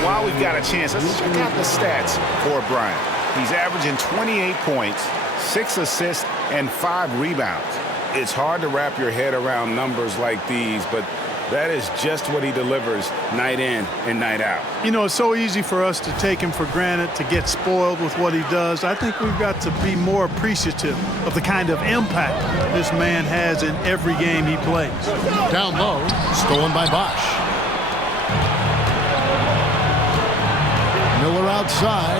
While we've got a chance, let's check out the stats for Bryant. He's averaging 28 points, 6 assists, and 5 rebounds. It's hard to wrap your head around numbers like these, but that is just what he delivers night in and night out. You know, it's so easy for us to take him for granted, to get spoiled with what he does. I think we've got to be more appreciative of the kind of impact this man has in every game he plays. Down low, stolen by Bosch. Miller outside.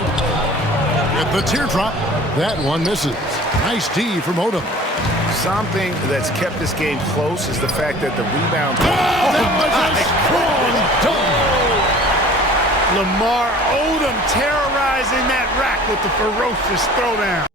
With the teardrop. That one misses. Nice D from Odom. Something that's kept this game close is the fact that the rebound. That was a strong dunk. Lamar Odom terrorizing that rack with the ferocious throwdown.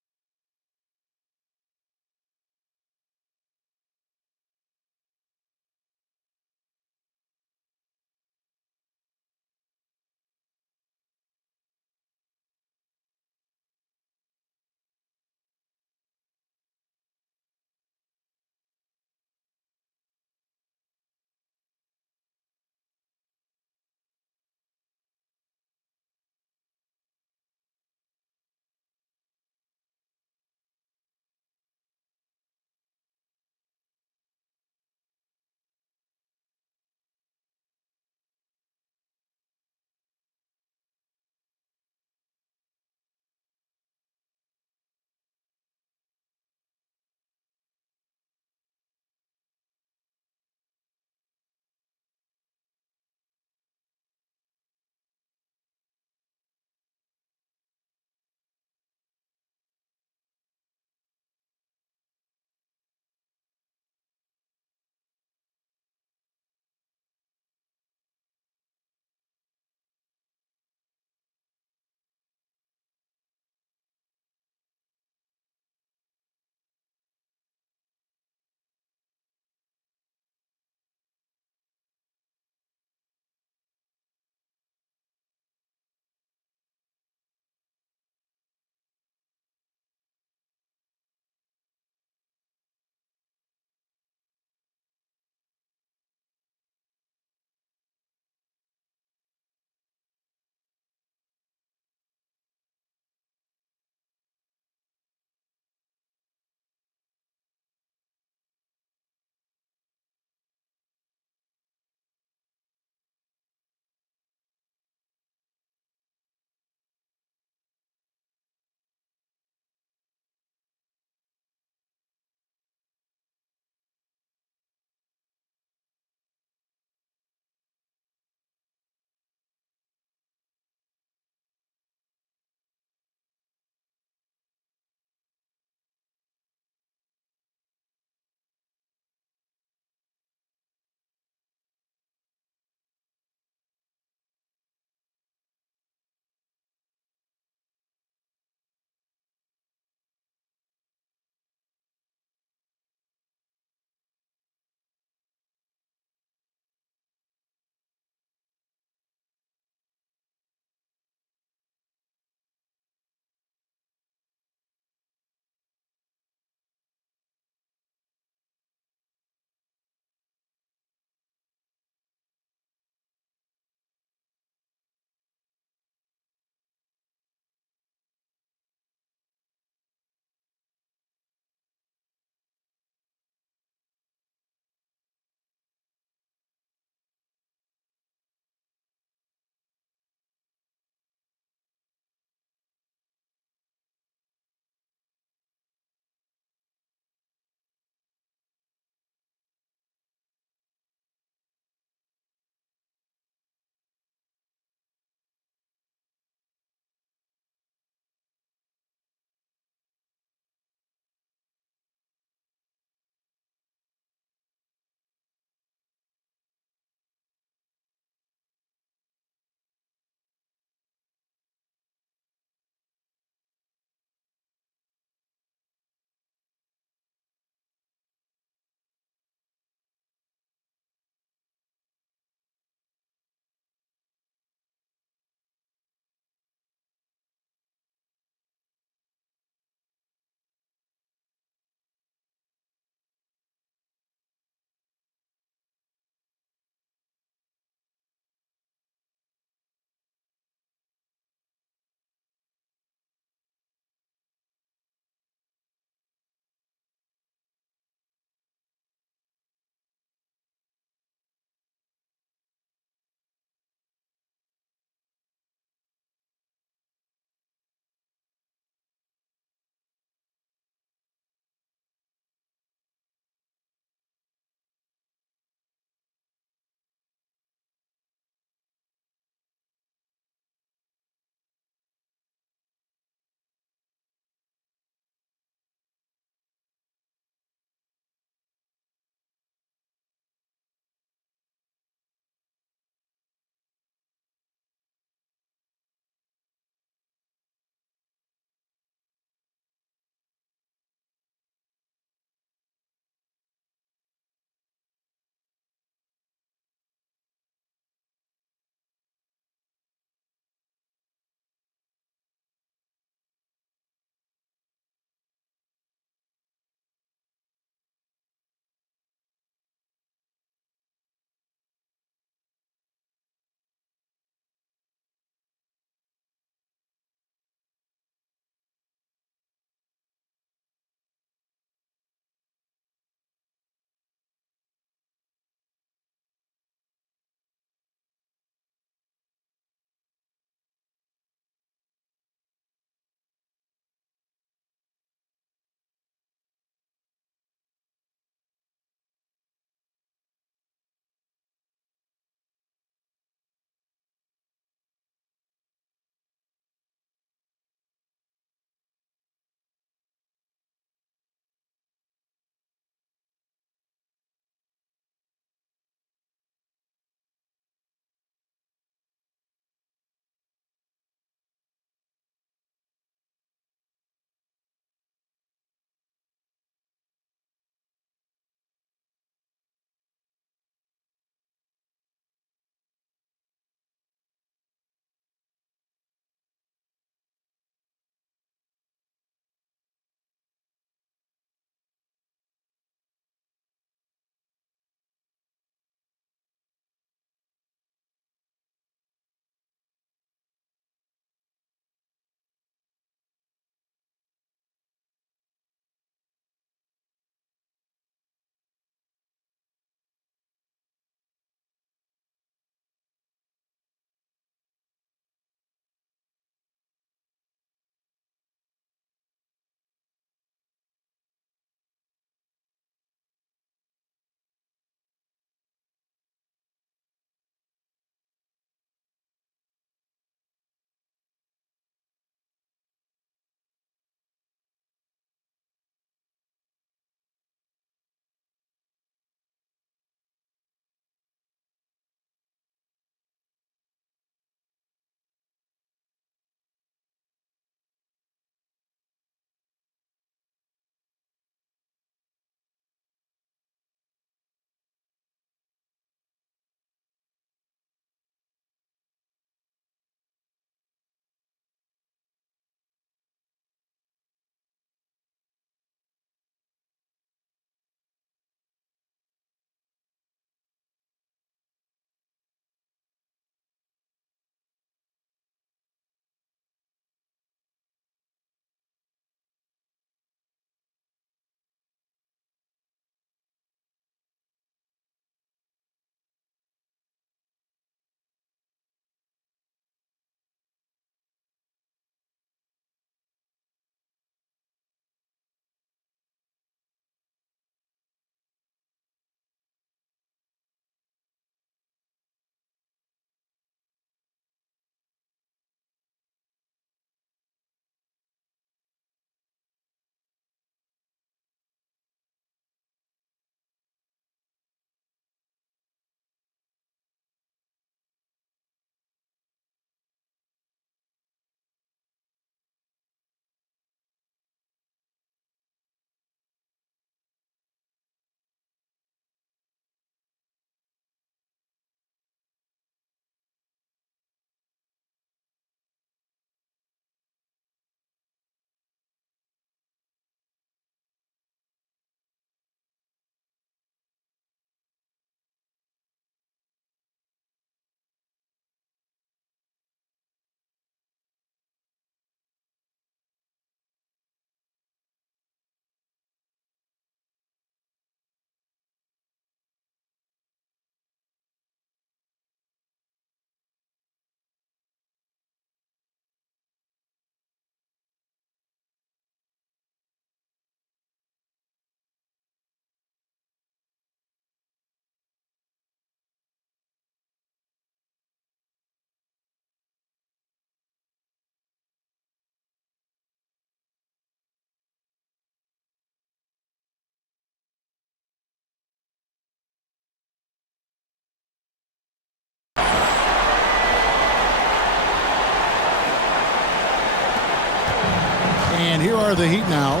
are the Heat now.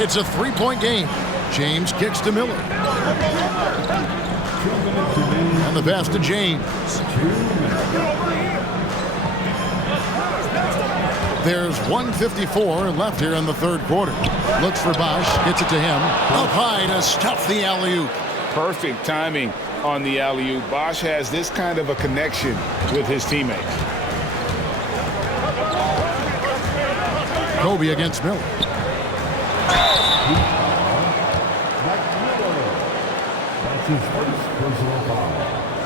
It's a three-point game. James kicks to Miller. And the pass to James. There's 1:54 left here in the third quarter. Looks for Bosch, gets it to him. Up high to stuff the alley-oop. Perfect timing on the alley-oop. Bosch has this kind of a connection with his teammates. Kobe against Miller.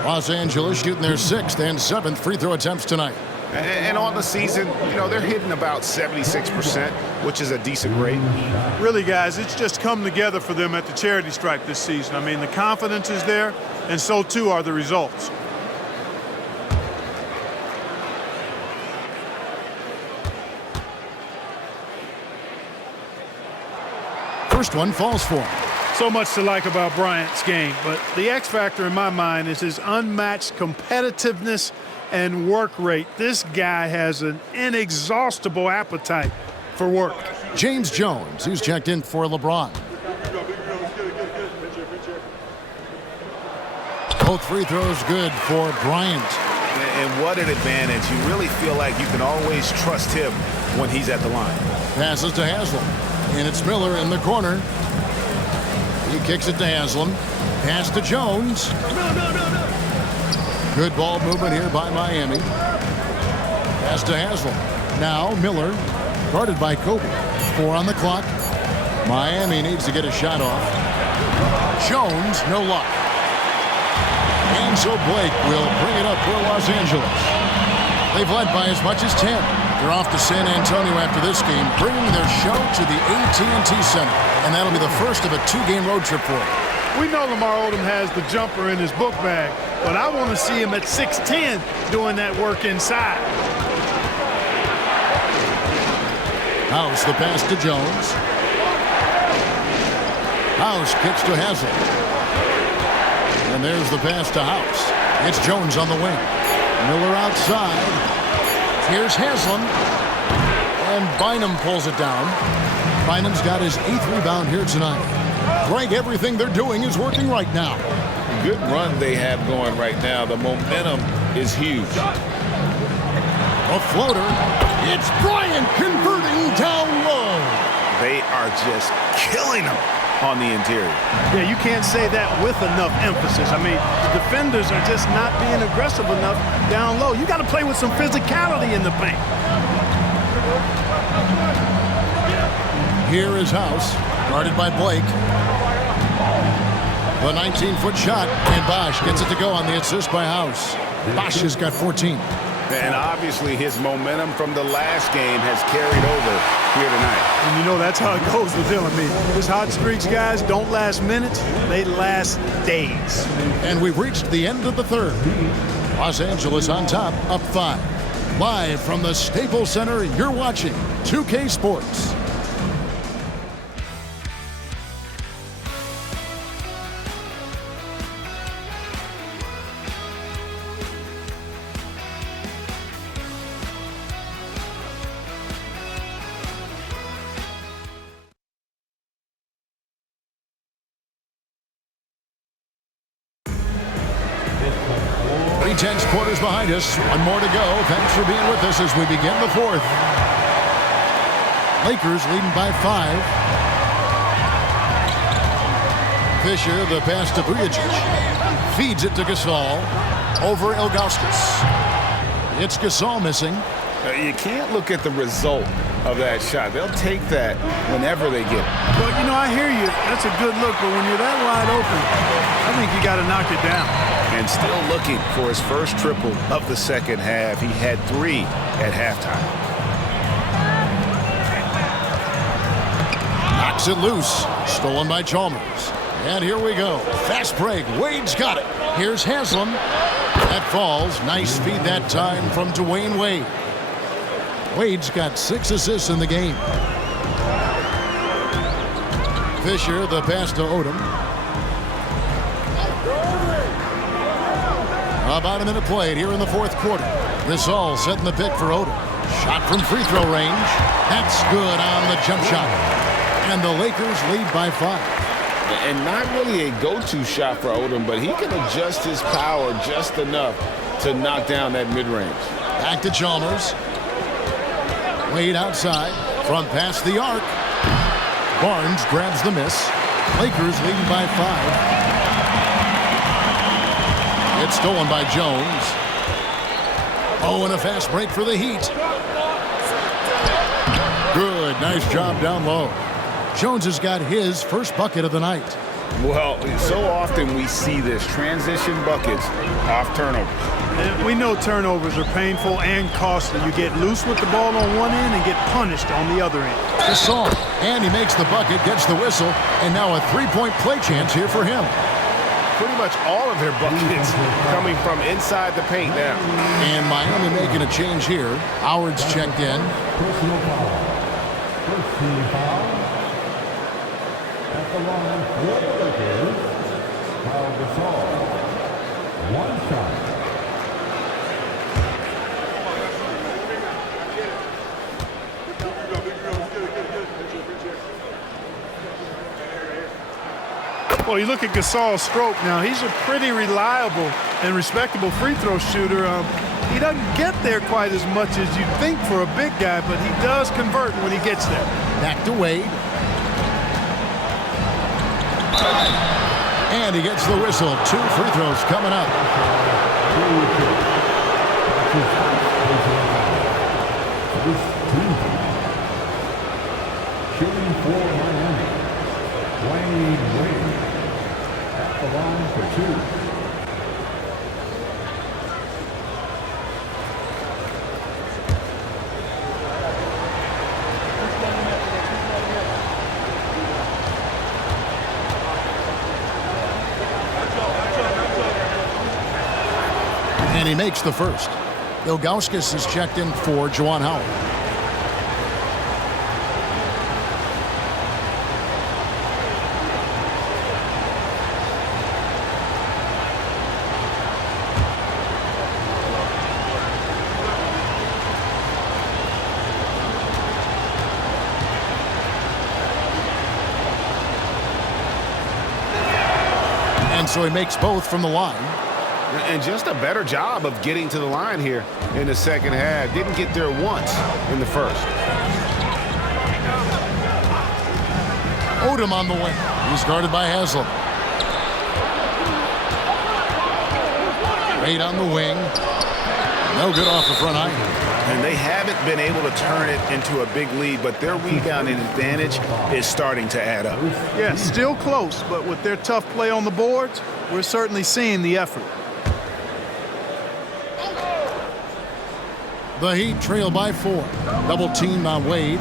Los Angeles shooting their 6th and 7th free throw attempts tonight. And on the season, you know, they're hitting about 76%, which is a decent rate. Really, guys, it's just come together for them at the charity stripe this season. I mean, the confidence is there, and so too are the results. First one falls for him. So much to like about Bryant's game, but the X factor in my mind is his unmatched competitiveness and work rate. This guy has an inexhaustible appetite for work. James Jones, who's checked in for LeBron. Both free throws good for Bryant. And what an advantage. You really feel like you can always trust him when he's at the line. Passes to Haslam. And it's Miller in the corner. He kicks it to Haslam. Pass to Jones. Good ball movement here by Miami. Pass to Haslam. Now Miller, guarded by Kobe. 4 on the clock. Miami needs to get a shot off. Jones, no luck. And so Blake will bring it up for Los Angeles. They've led by as much as 10. They're off to San Antonio after this game, bringing their show to the AT&T Center. And that'll be the first of a 2-game road trip for them. We know Lamar Odom has the jumper in his book bag, but I want to see him at 6'10" doing that work inside. House, the pass to Jones. House kicks to Haslam. And there's the pass to House. It's Jones on the wing. Miller outside. Here's Haslam. And Bynum pulls it down. Bynum's got his 8th rebound here tonight. Greg, everything they're doing is working right now. Good run they have going right now. The momentum is huge. A floater. It's Bryant converting down low. They are just killing them on the interior. Yeah, you can't say that with enough emphasis. I mean, the defenders are just not being aggressive enough down low. You got to play with some physicality in the paint. Here is House, guarded by Blake. The 19-foot shot, and Bosch gets it to go on the assist by House. Bosch has got 14. And obviously his momentum from the last game has carried over here tonight. And you know that's how it goes with him. I mean, his hot streaks, guys, don't last minutes. They last days. And we've reached the end of the third. Los Angeles on top, up 5. Live from the Staples Center, you're watching 2K Sports. Tense quarters behind us. One more to go. Thanks for being with us as we begin the fourth. Lakers leading by 5. Fisher, the pass to Vujacic. Feeds it to Gasol. Over Ilgauskas. It's Gasol missing. You can't look at the result of that shot. They'll take that whenever they get it. Well, you know, I hear you. That's a good look, but when you're that wide open, I think you got to knock it down. And still looking for his first triple of the second half. He had 3 at halftime. Knocks it loose. Stolen by Chalmers. And here we go. Fast break. Wade's got it. Here's Haslam. That falls. Nice feed that time from Dwayne Wade. Wade's got 6 assists in the game. Fisher, the pass to Odom. About a minute played here in the fourth quarter. Gasol setting the pick for Odom. Shot from free throw range. That's good on the jump shot. And the Lakers lead by 5. And not really a go-to shot for Odom, but he can adjust his power just enough to knock down that mid-range. Back to Chalmers. Wade outside. Front past the arc. Barnes grabs the miss. Lakers leading by 5. It's stolen by Jones. Oh, and a fast break for the Heat. Good. Nice job down low. Jones has got his first bucket of the night. Well, so often we see this, transition buckets off turnovers. And we know turnovers are painful and costly. You get loose with the ball on one end and get punished on the other end. Gasol, and he makes the bucket, gets the whistle, and now a three-point play chance here for him. Pretty much all of their buckets coming from inside the paint now. And Miami making a change here. Howard's checked in. Personal foul. First team foul. At the line for the Lakers, Pau Gasol. One shot. Well, you look at Gasol's stroke now. He's a pretty reliable and respectable free throw shooter. He doesn't get there quite as much as you'd think for a big guy, but he does convert when he gets there. Back to Wade. And he gets the whistle. 2 free throws coming up. Shooting for Miami. Wade. At the line for 2. And he makes the first. Ilgauskas is checked in for Juwan Howard. And so he makes both from the line. And just a better job of getting to the line here in the second half. Didn't get there once in the first. Odom on the wing. He's guarded by Haslam. Wade on the wing. No good off the front iron. And they haven't been able to turn it into a big lead, but their rebounding advantage is starting to add up. Yeah, still close, but with their tough play on the boards, we're certainly seeing the effort. The Heat trail by 4. Double team on Wade.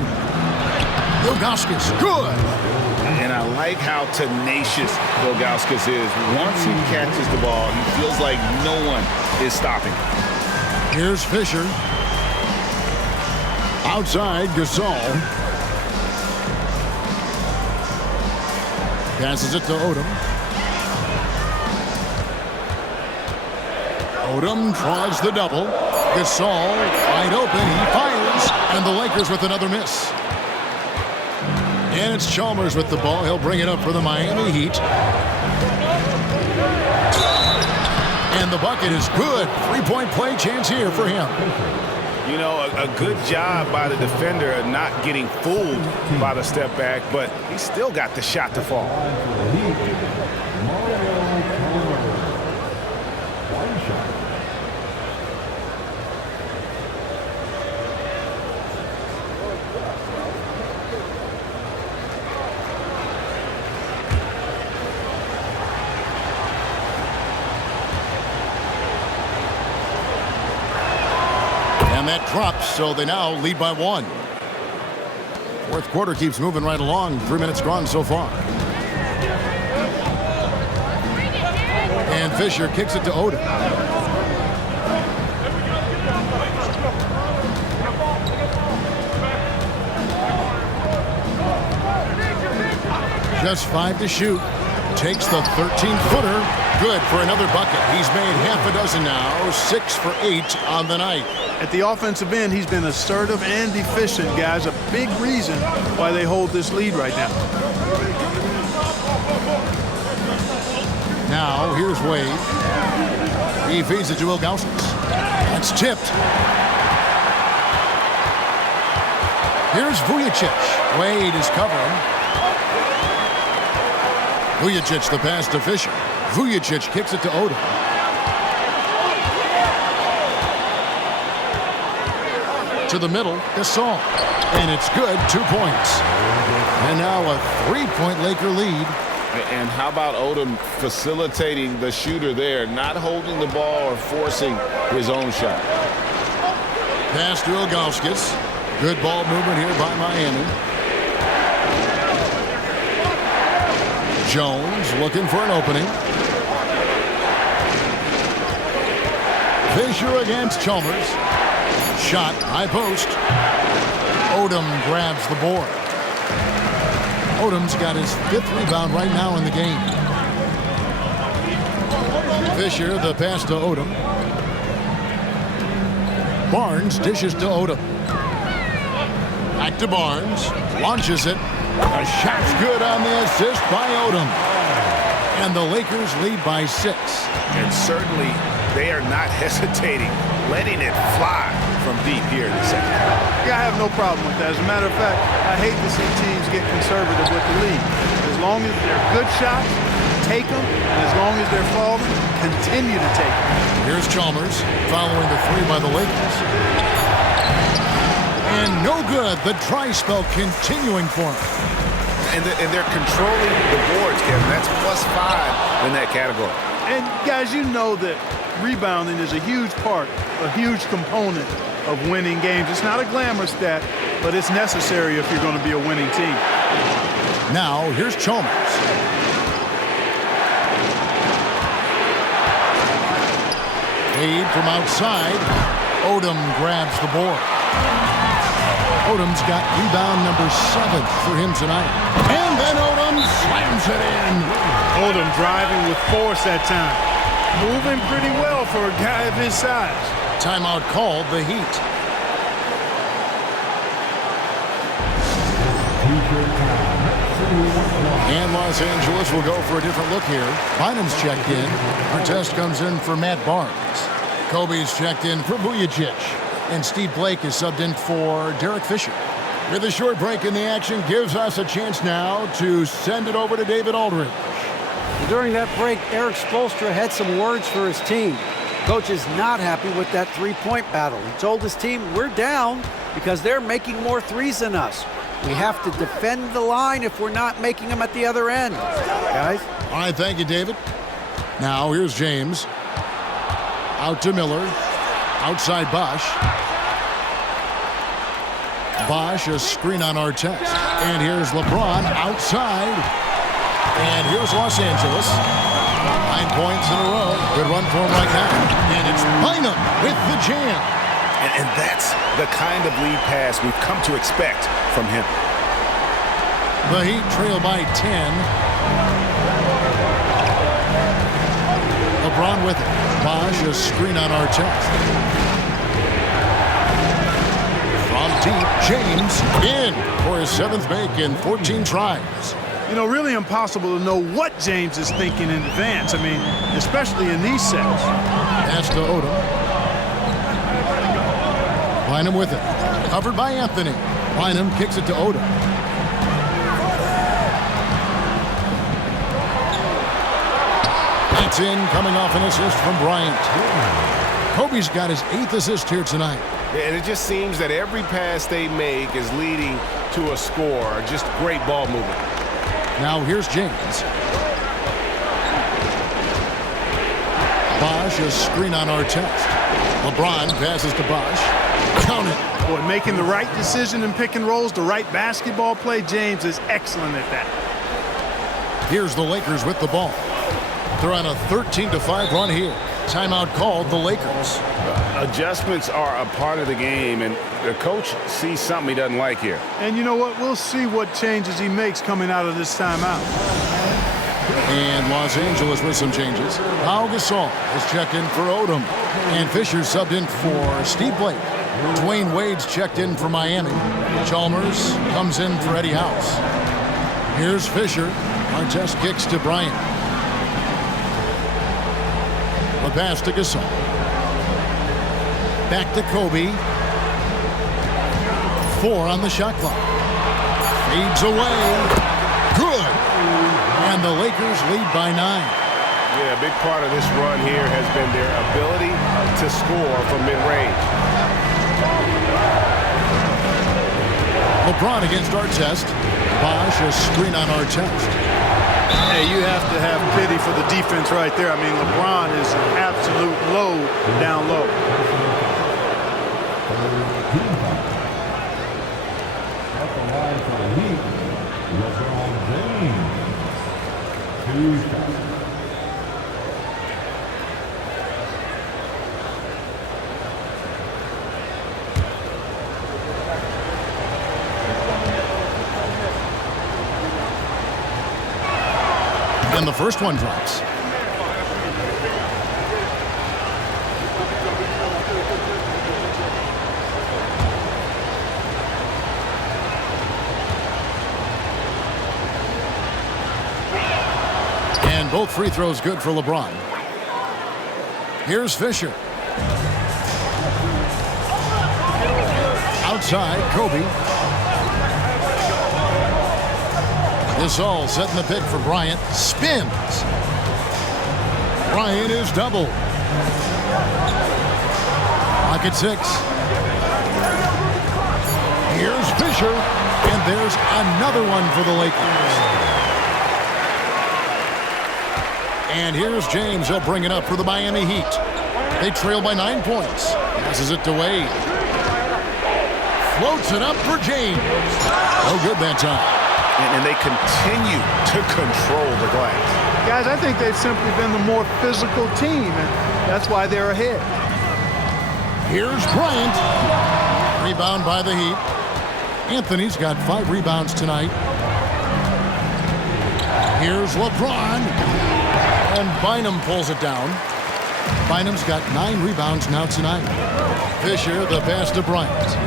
Ilgauskas, good. And I like how tenacious Ilgauskas is. Once he catches the ball, he feels like no one is stopping. Here's Fisher. Outside, Gasol. Passes it to Odom. Odom draws the double. Gasol wide open. He fires. And the Lakers with another miss. And it's Chalmers with the ball. He'll bring it up for the Miami Heat. And the bucket is good. 3-point play chance here for him. You know, a good job by the defender of not getting fooled by the step back, but he still got the shot to fall. One shot. And that drops, so they now lead by 1. Fourth quarter keeps moving right along. 3 minutes gone so far. And Fisher kicks it to Odom. Just 5 to shoot. takes the 13-footer. Good for another bucket. He's made half a dozen now, 6 for 8 on the night. At the offensive end, he's been assertive and efficient, guys. A big reason why they hold this lead right now. Now, here's Wade. He feeds it to Ilgauskas. That's tipped. Here's Vujicic. Wade is covering. Vujicic the pass to Fisher. Vujicic kicks it to Odom. To the middle, Gasol. And it's good, 2 points. And now a 3-point Laker lead. And how about Odom facilitating the shooter there, not holding the ball or forcing his own shot. Pass to Ilgauskas. Good ball movement here by Miami. Jones looking for an opening. Fisher against Chalmers. Shot, high post. Odom grabs the board. Odom's got his 5th rebound right now in the game. Fisher, the pass to Odom. Barnes dishes to Odom. Back to Barnes. Launches it. The shot's good on the assist by Odom. And the Lakers lead by 6. And certainly they are not hesitating, letting it fly from deep here in the second half. Yeah, I have no problem with that. As a matter of fact, I hate to see teams get conservative with the lead. As long as they're good shots, take them. And as long as they're falling, continue to take them. Here's Chalmers following the 3 by the Lakers. And no good. The dry spell continuing for him. And they're controlling the boards, Kevin. That's +5 in that category. And guys, you know that rebounding is a huge part, a huge component of winning games. It's not a glamour stat, but it's necessary if you're going to be a winning team. Now, here's Chalmers. Wade from outside. Odom grabs the board. Odom's got rebound number 7 for him tonight. And then Odom slams it in. Odom driving with force that time. Moving pretty well for a guy of his size. Timeout called, the Heat. And Los Angeles will go for a different look here. Bynum's checked in. Artest comes in for Matt Barnes. Kobe's checked in for Vujicic. And Steve Blake is subbed in for Derek Fisher. With a short break in the action, gives us a chance now to send it over to David Aldridge. During that break, Eric Spoelstra had some words for his team. Coach is not happy with that three-point battle. He told his team, we're down because they're making more threes than us. We have to defend the line if we're not making them at the other end. Guys? All right, thank you, David. Now, here's James. Out to Miller. Outside Bosch. Bosch, a screen on Artest. And here's LeBron outside. And here's Los Angeles. 9 points in a row. Good run for him right now. And it's Bynum with the jam. And that's the kind of lead pass we've come to expect from him. The Heat trail by 10. LeBron with it. Bosch, a screen on Artest. From deep, James in for his 7th make in 14 tries. You know, really impossible to know what James is thinking in advance. I mean, especially in these sets. Pass to Odom. Bynum with it. Covered by Anthony. Bynum kicks it to Odom. That's in, coming off an assist from Bryant. Kobe's got his 8th assist here tonight. And it just seems that every pass they make is leading to a score. Just great ball movement. Now here's James. Bosch, a screen on Artest. LeBron passes to Bosch. Count it. Boy, making the right decision in pick and rolls, the right basketball play. James is excellent at that. Here's the Lakers with the ball. They're on a 13-5 run here. Timeout called, the Lakers. Adjustments are a part of the game, and the coach sees something he doesn't like here. And you know what? We'll see what changes he makes coming out of this timeout. And Los Angeles with some changes. Pau Gasol is checked in for Odom. And Fisher subbed in for Steve Blake. Dwayne Wade's checked in for Miami. Chalmers comes in for Eddie House. Here's Fisher. Artest kicks to Bryant. The pass to Gasol. Back to Kobe. 4 on the shot clock. Fades away. Good. And the Lakers lead by 9. Yeah, a big part of this run here has been their ability to score from mid-range. LeBron against Artest. Bosh a screen on Artest. Hey, you have to have pity for the defense right there. I mean, LeBron is an absolute load down low. At the line for the Heat, LeBron James. 2 shots. And the first one drops. And both free throws good for LeBron. Here's Fisher. Outside, Kobe. Gasol setting the pick for Bryant. Spins. Bryant is doubled. Lock at 6. Here's Fisher. And there's another one for the Lakers. And here's James. He'll bring it up for the Miami Heat. They trail by 9 points. Passes it to Wade. Floats it up for James. No good that time. And they continue to control the glass. Guys, I think they've simply been the more physical team, and that's why they're ahead. Here's Bryant. Rebound by the Heat. Anthony's got 5 rebounds tonight. Here's LeBron. And Bynum pulls it down. Bynum's got 9 rebounds now tonight. Fisher, the pass to Bryant.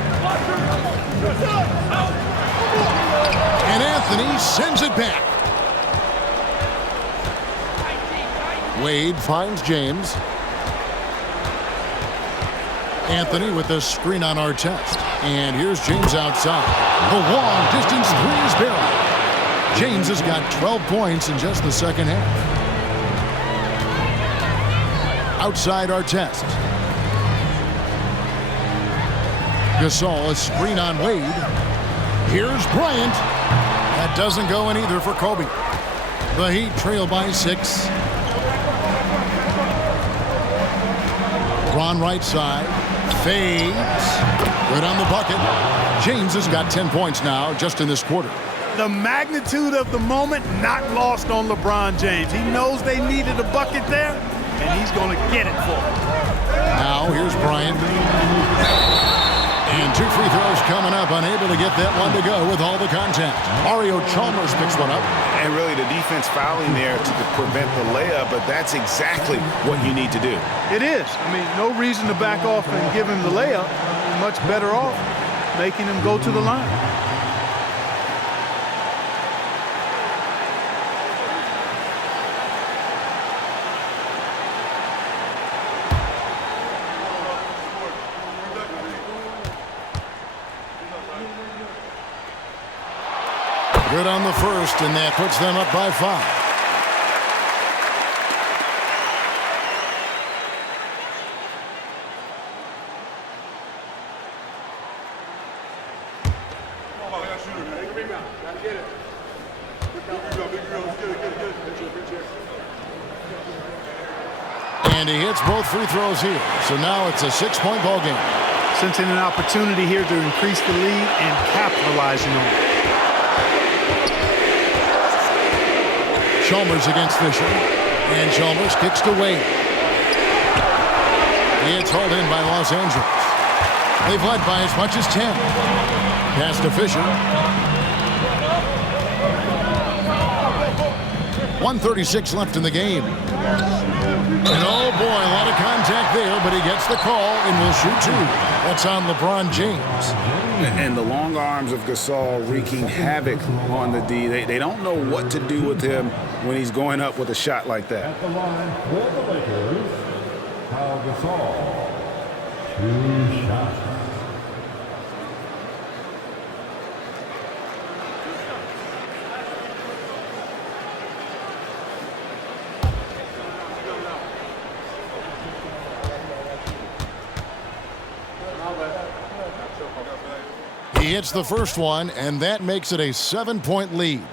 And Anthony sends it back. Wade finds James. Anthony with the screen on Artest. And here's James outside. The long distance 3 is barely. James has got 12 points in just the second half. Outside Artest. Gasol, a screen on Wade. Here's Bryant. That doesn't go in either for Kobe. The Heat trail by 6. Bron right side. Fades. Good on the bucket. James has got 10 points now just in this quarter. The magnitude of the moment not lost on LeBron James. He knows they needed a bucket there, and he's going to get it for them. Now here's Bryant. And 2 free throws coming up, unable to get that one to go with all the contact. Mario Chalmers picks one up. And really the defense fouling there to prevent the layup, but that's exactly what you need to do. It is. I mean, no reason to back off and give him the layup. Much better off making him go to the line. Good on the first, and that puts them up by 5. And he hits both free throws here. So now it's a 6-point ball game. Sensing an opportunity here to increase the lead and capitalizing on it. Chalmers against Fisher. And Chalmers kicks to Wade. It's hauled in by Los Angeles. They've led by as much as 10. Pass to Fisher. 1:36 left in the game. And oh boy, a lot of contact there, but he gets the call and will shoot two. That's on LeBron James. And the long arms of Gasol wreaking havoc on the D. They don't know what to do with him when he's going up with a shot like that. At the line for the Lakers, Pau Gasol. 2 shots. He hits the first one, and that makes it a 7-point lead.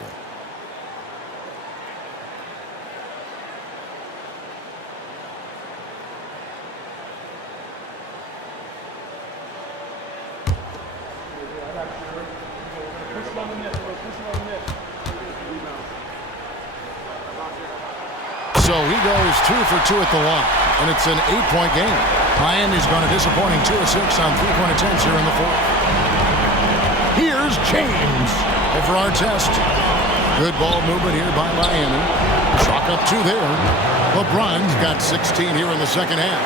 So he goes 2 for 2 at the line, and it's an 8-point game. Miami's gone a disappointing 2 of 6 on 3-point attempts here in the fourth. Here's James over our test. Good ball movement here by Miami. Chalk up 2 there. LeBron's got 16 here in the second half.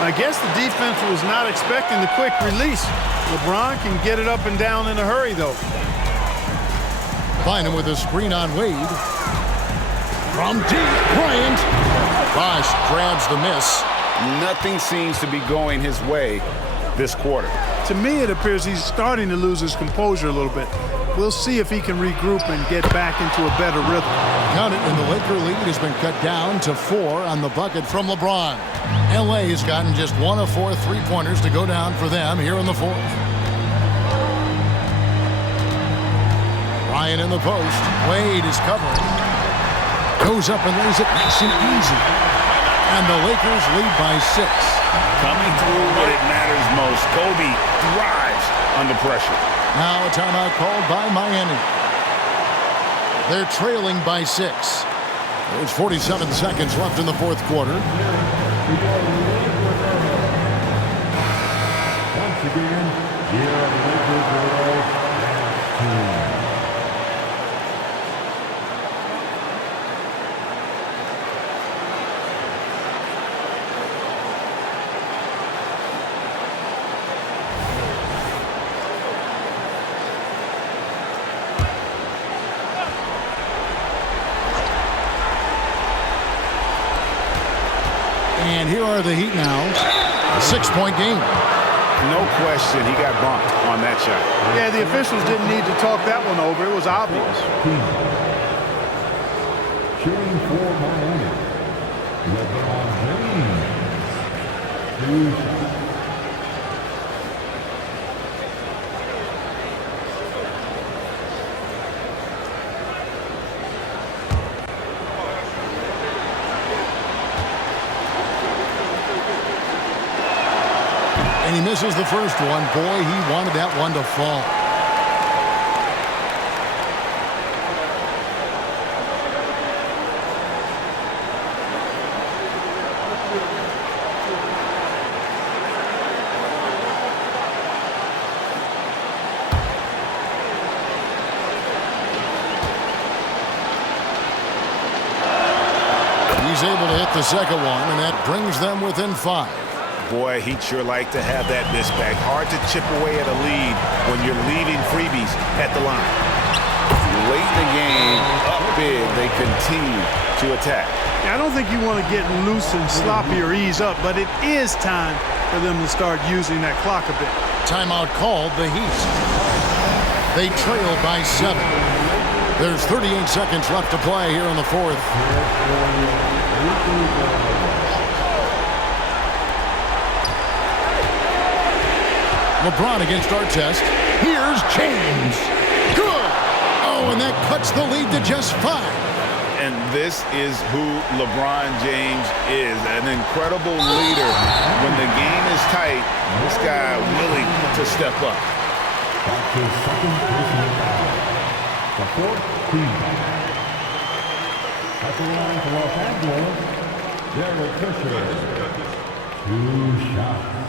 I guess the defense was not expecting the quick release. LeBron can get it up and down in a hurry, though. Bynum with a screen on Wade. From deep, Bryant. Bosh grabs the miss. Nothing seems to be going his way this quarter. To me, it appears he's starting to lose his composure a little bit. We'll see if he can regroup and get back into a better rhythm. Count it, and the Laker lead has been cut down to 4 on the bucket from LeBron. LA has gotten just 1 of 4 3-pointers to go down for them here in the fourth. Ryan in the post. Wade is covering. Goes up and lays it nice and easy. And the Lakers lead by 6. Coming through when it matters most. Kobe thrives under pressure. Now a timeout called by Miami. They're trailing by 6. There's 47 seconds left in the fourth quarter. Once again, here are the Lakers girls team. And here are the Heat now. A 6-point game. No question, he got bumped on that shot. Yeah, the officials didn't need to talk that one over. It was obvious. Shooting for Miami, LeBron James. 2 shots. And he misses the first one. Boy, he wanted that one to fall. He's able to hit the second one, and that brings them within 5. Boy, he'd sure like to have that miss back. Hard to chip away at a lead when you're leaving freebies at the line. Late in the game, up big, they continue to attack. I don't think you want to get loose and sloppy or ease up, but it is time for them to start using that clock a bit. Timeout called the Heat. They trail by 7. There's 38 seconds left to play here in the fourth. LeBron against Artest. Here's James. Good. Oh, and that cuts the lead to just 5. And this is who LeBron James is, an incredible leader. When the game is tight, this guy willing to step up. That's his second personal foul. The fourth team foul. At the line for Los Angeles, Derek Fisher. 2 shots.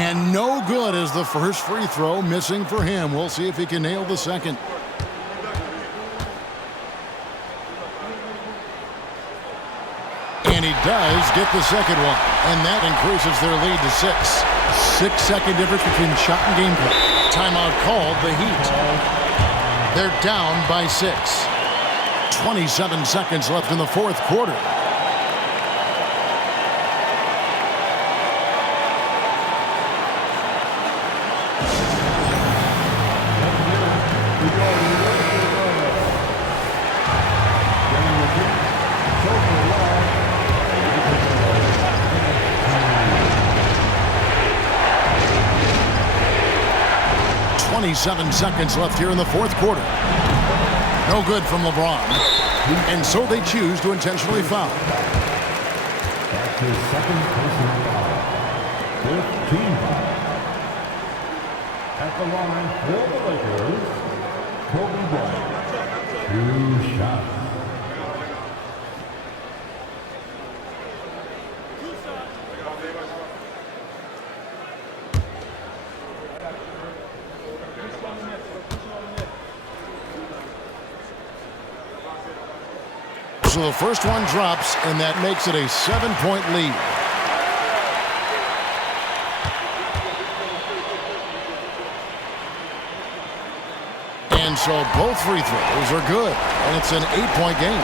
And no good as the first free throw missing for him. We'll see if he can nail the second. And he does get the second one. And that increases their lead to 6. 6-second difference between shot and game clock. Timeout called, the Heat. They're down by 6. 27 seconds left in the fourth quarter. Seven seconds left here in the fourth quarter. No good from LeBron. And so they choose to intentionally foul. That's his second personal foul. 15 foul. At the line for the Lakers, Kobe Bryant. 2 shots. So the first one drops, and that makes it a 7-point lead. And so both free throws are good, and it's an 8-point game.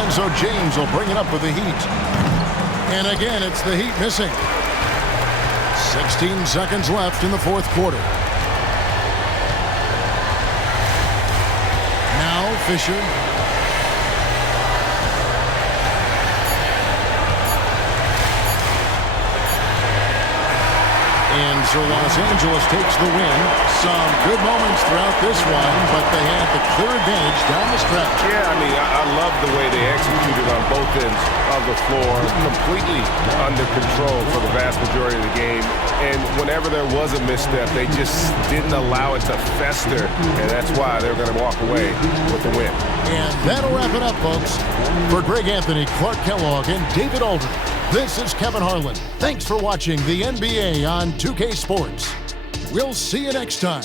And so James will bring it up with the Heat. And again, it's the Heat missing. 16 seconds left in the fourth quarter. Now Fisher. And so Los Angeles takes the win. Some good moments throughout this one, but they had the clear advantage down the stretch. Yeah, I mean, I love the way they executed on both ends of the floor, completely under control for the vast majority of the game. And whenever there was a misstep, they just didn't allow it to fester, and that's why they're going to walk away with the win. And that'll wrap it up, folks. For Greg Anthony, Clark Kellogg, and David Aldridge, this is Kevin Harlan. Thanks for watching the NBA on 2K Sports. We'll see you next time.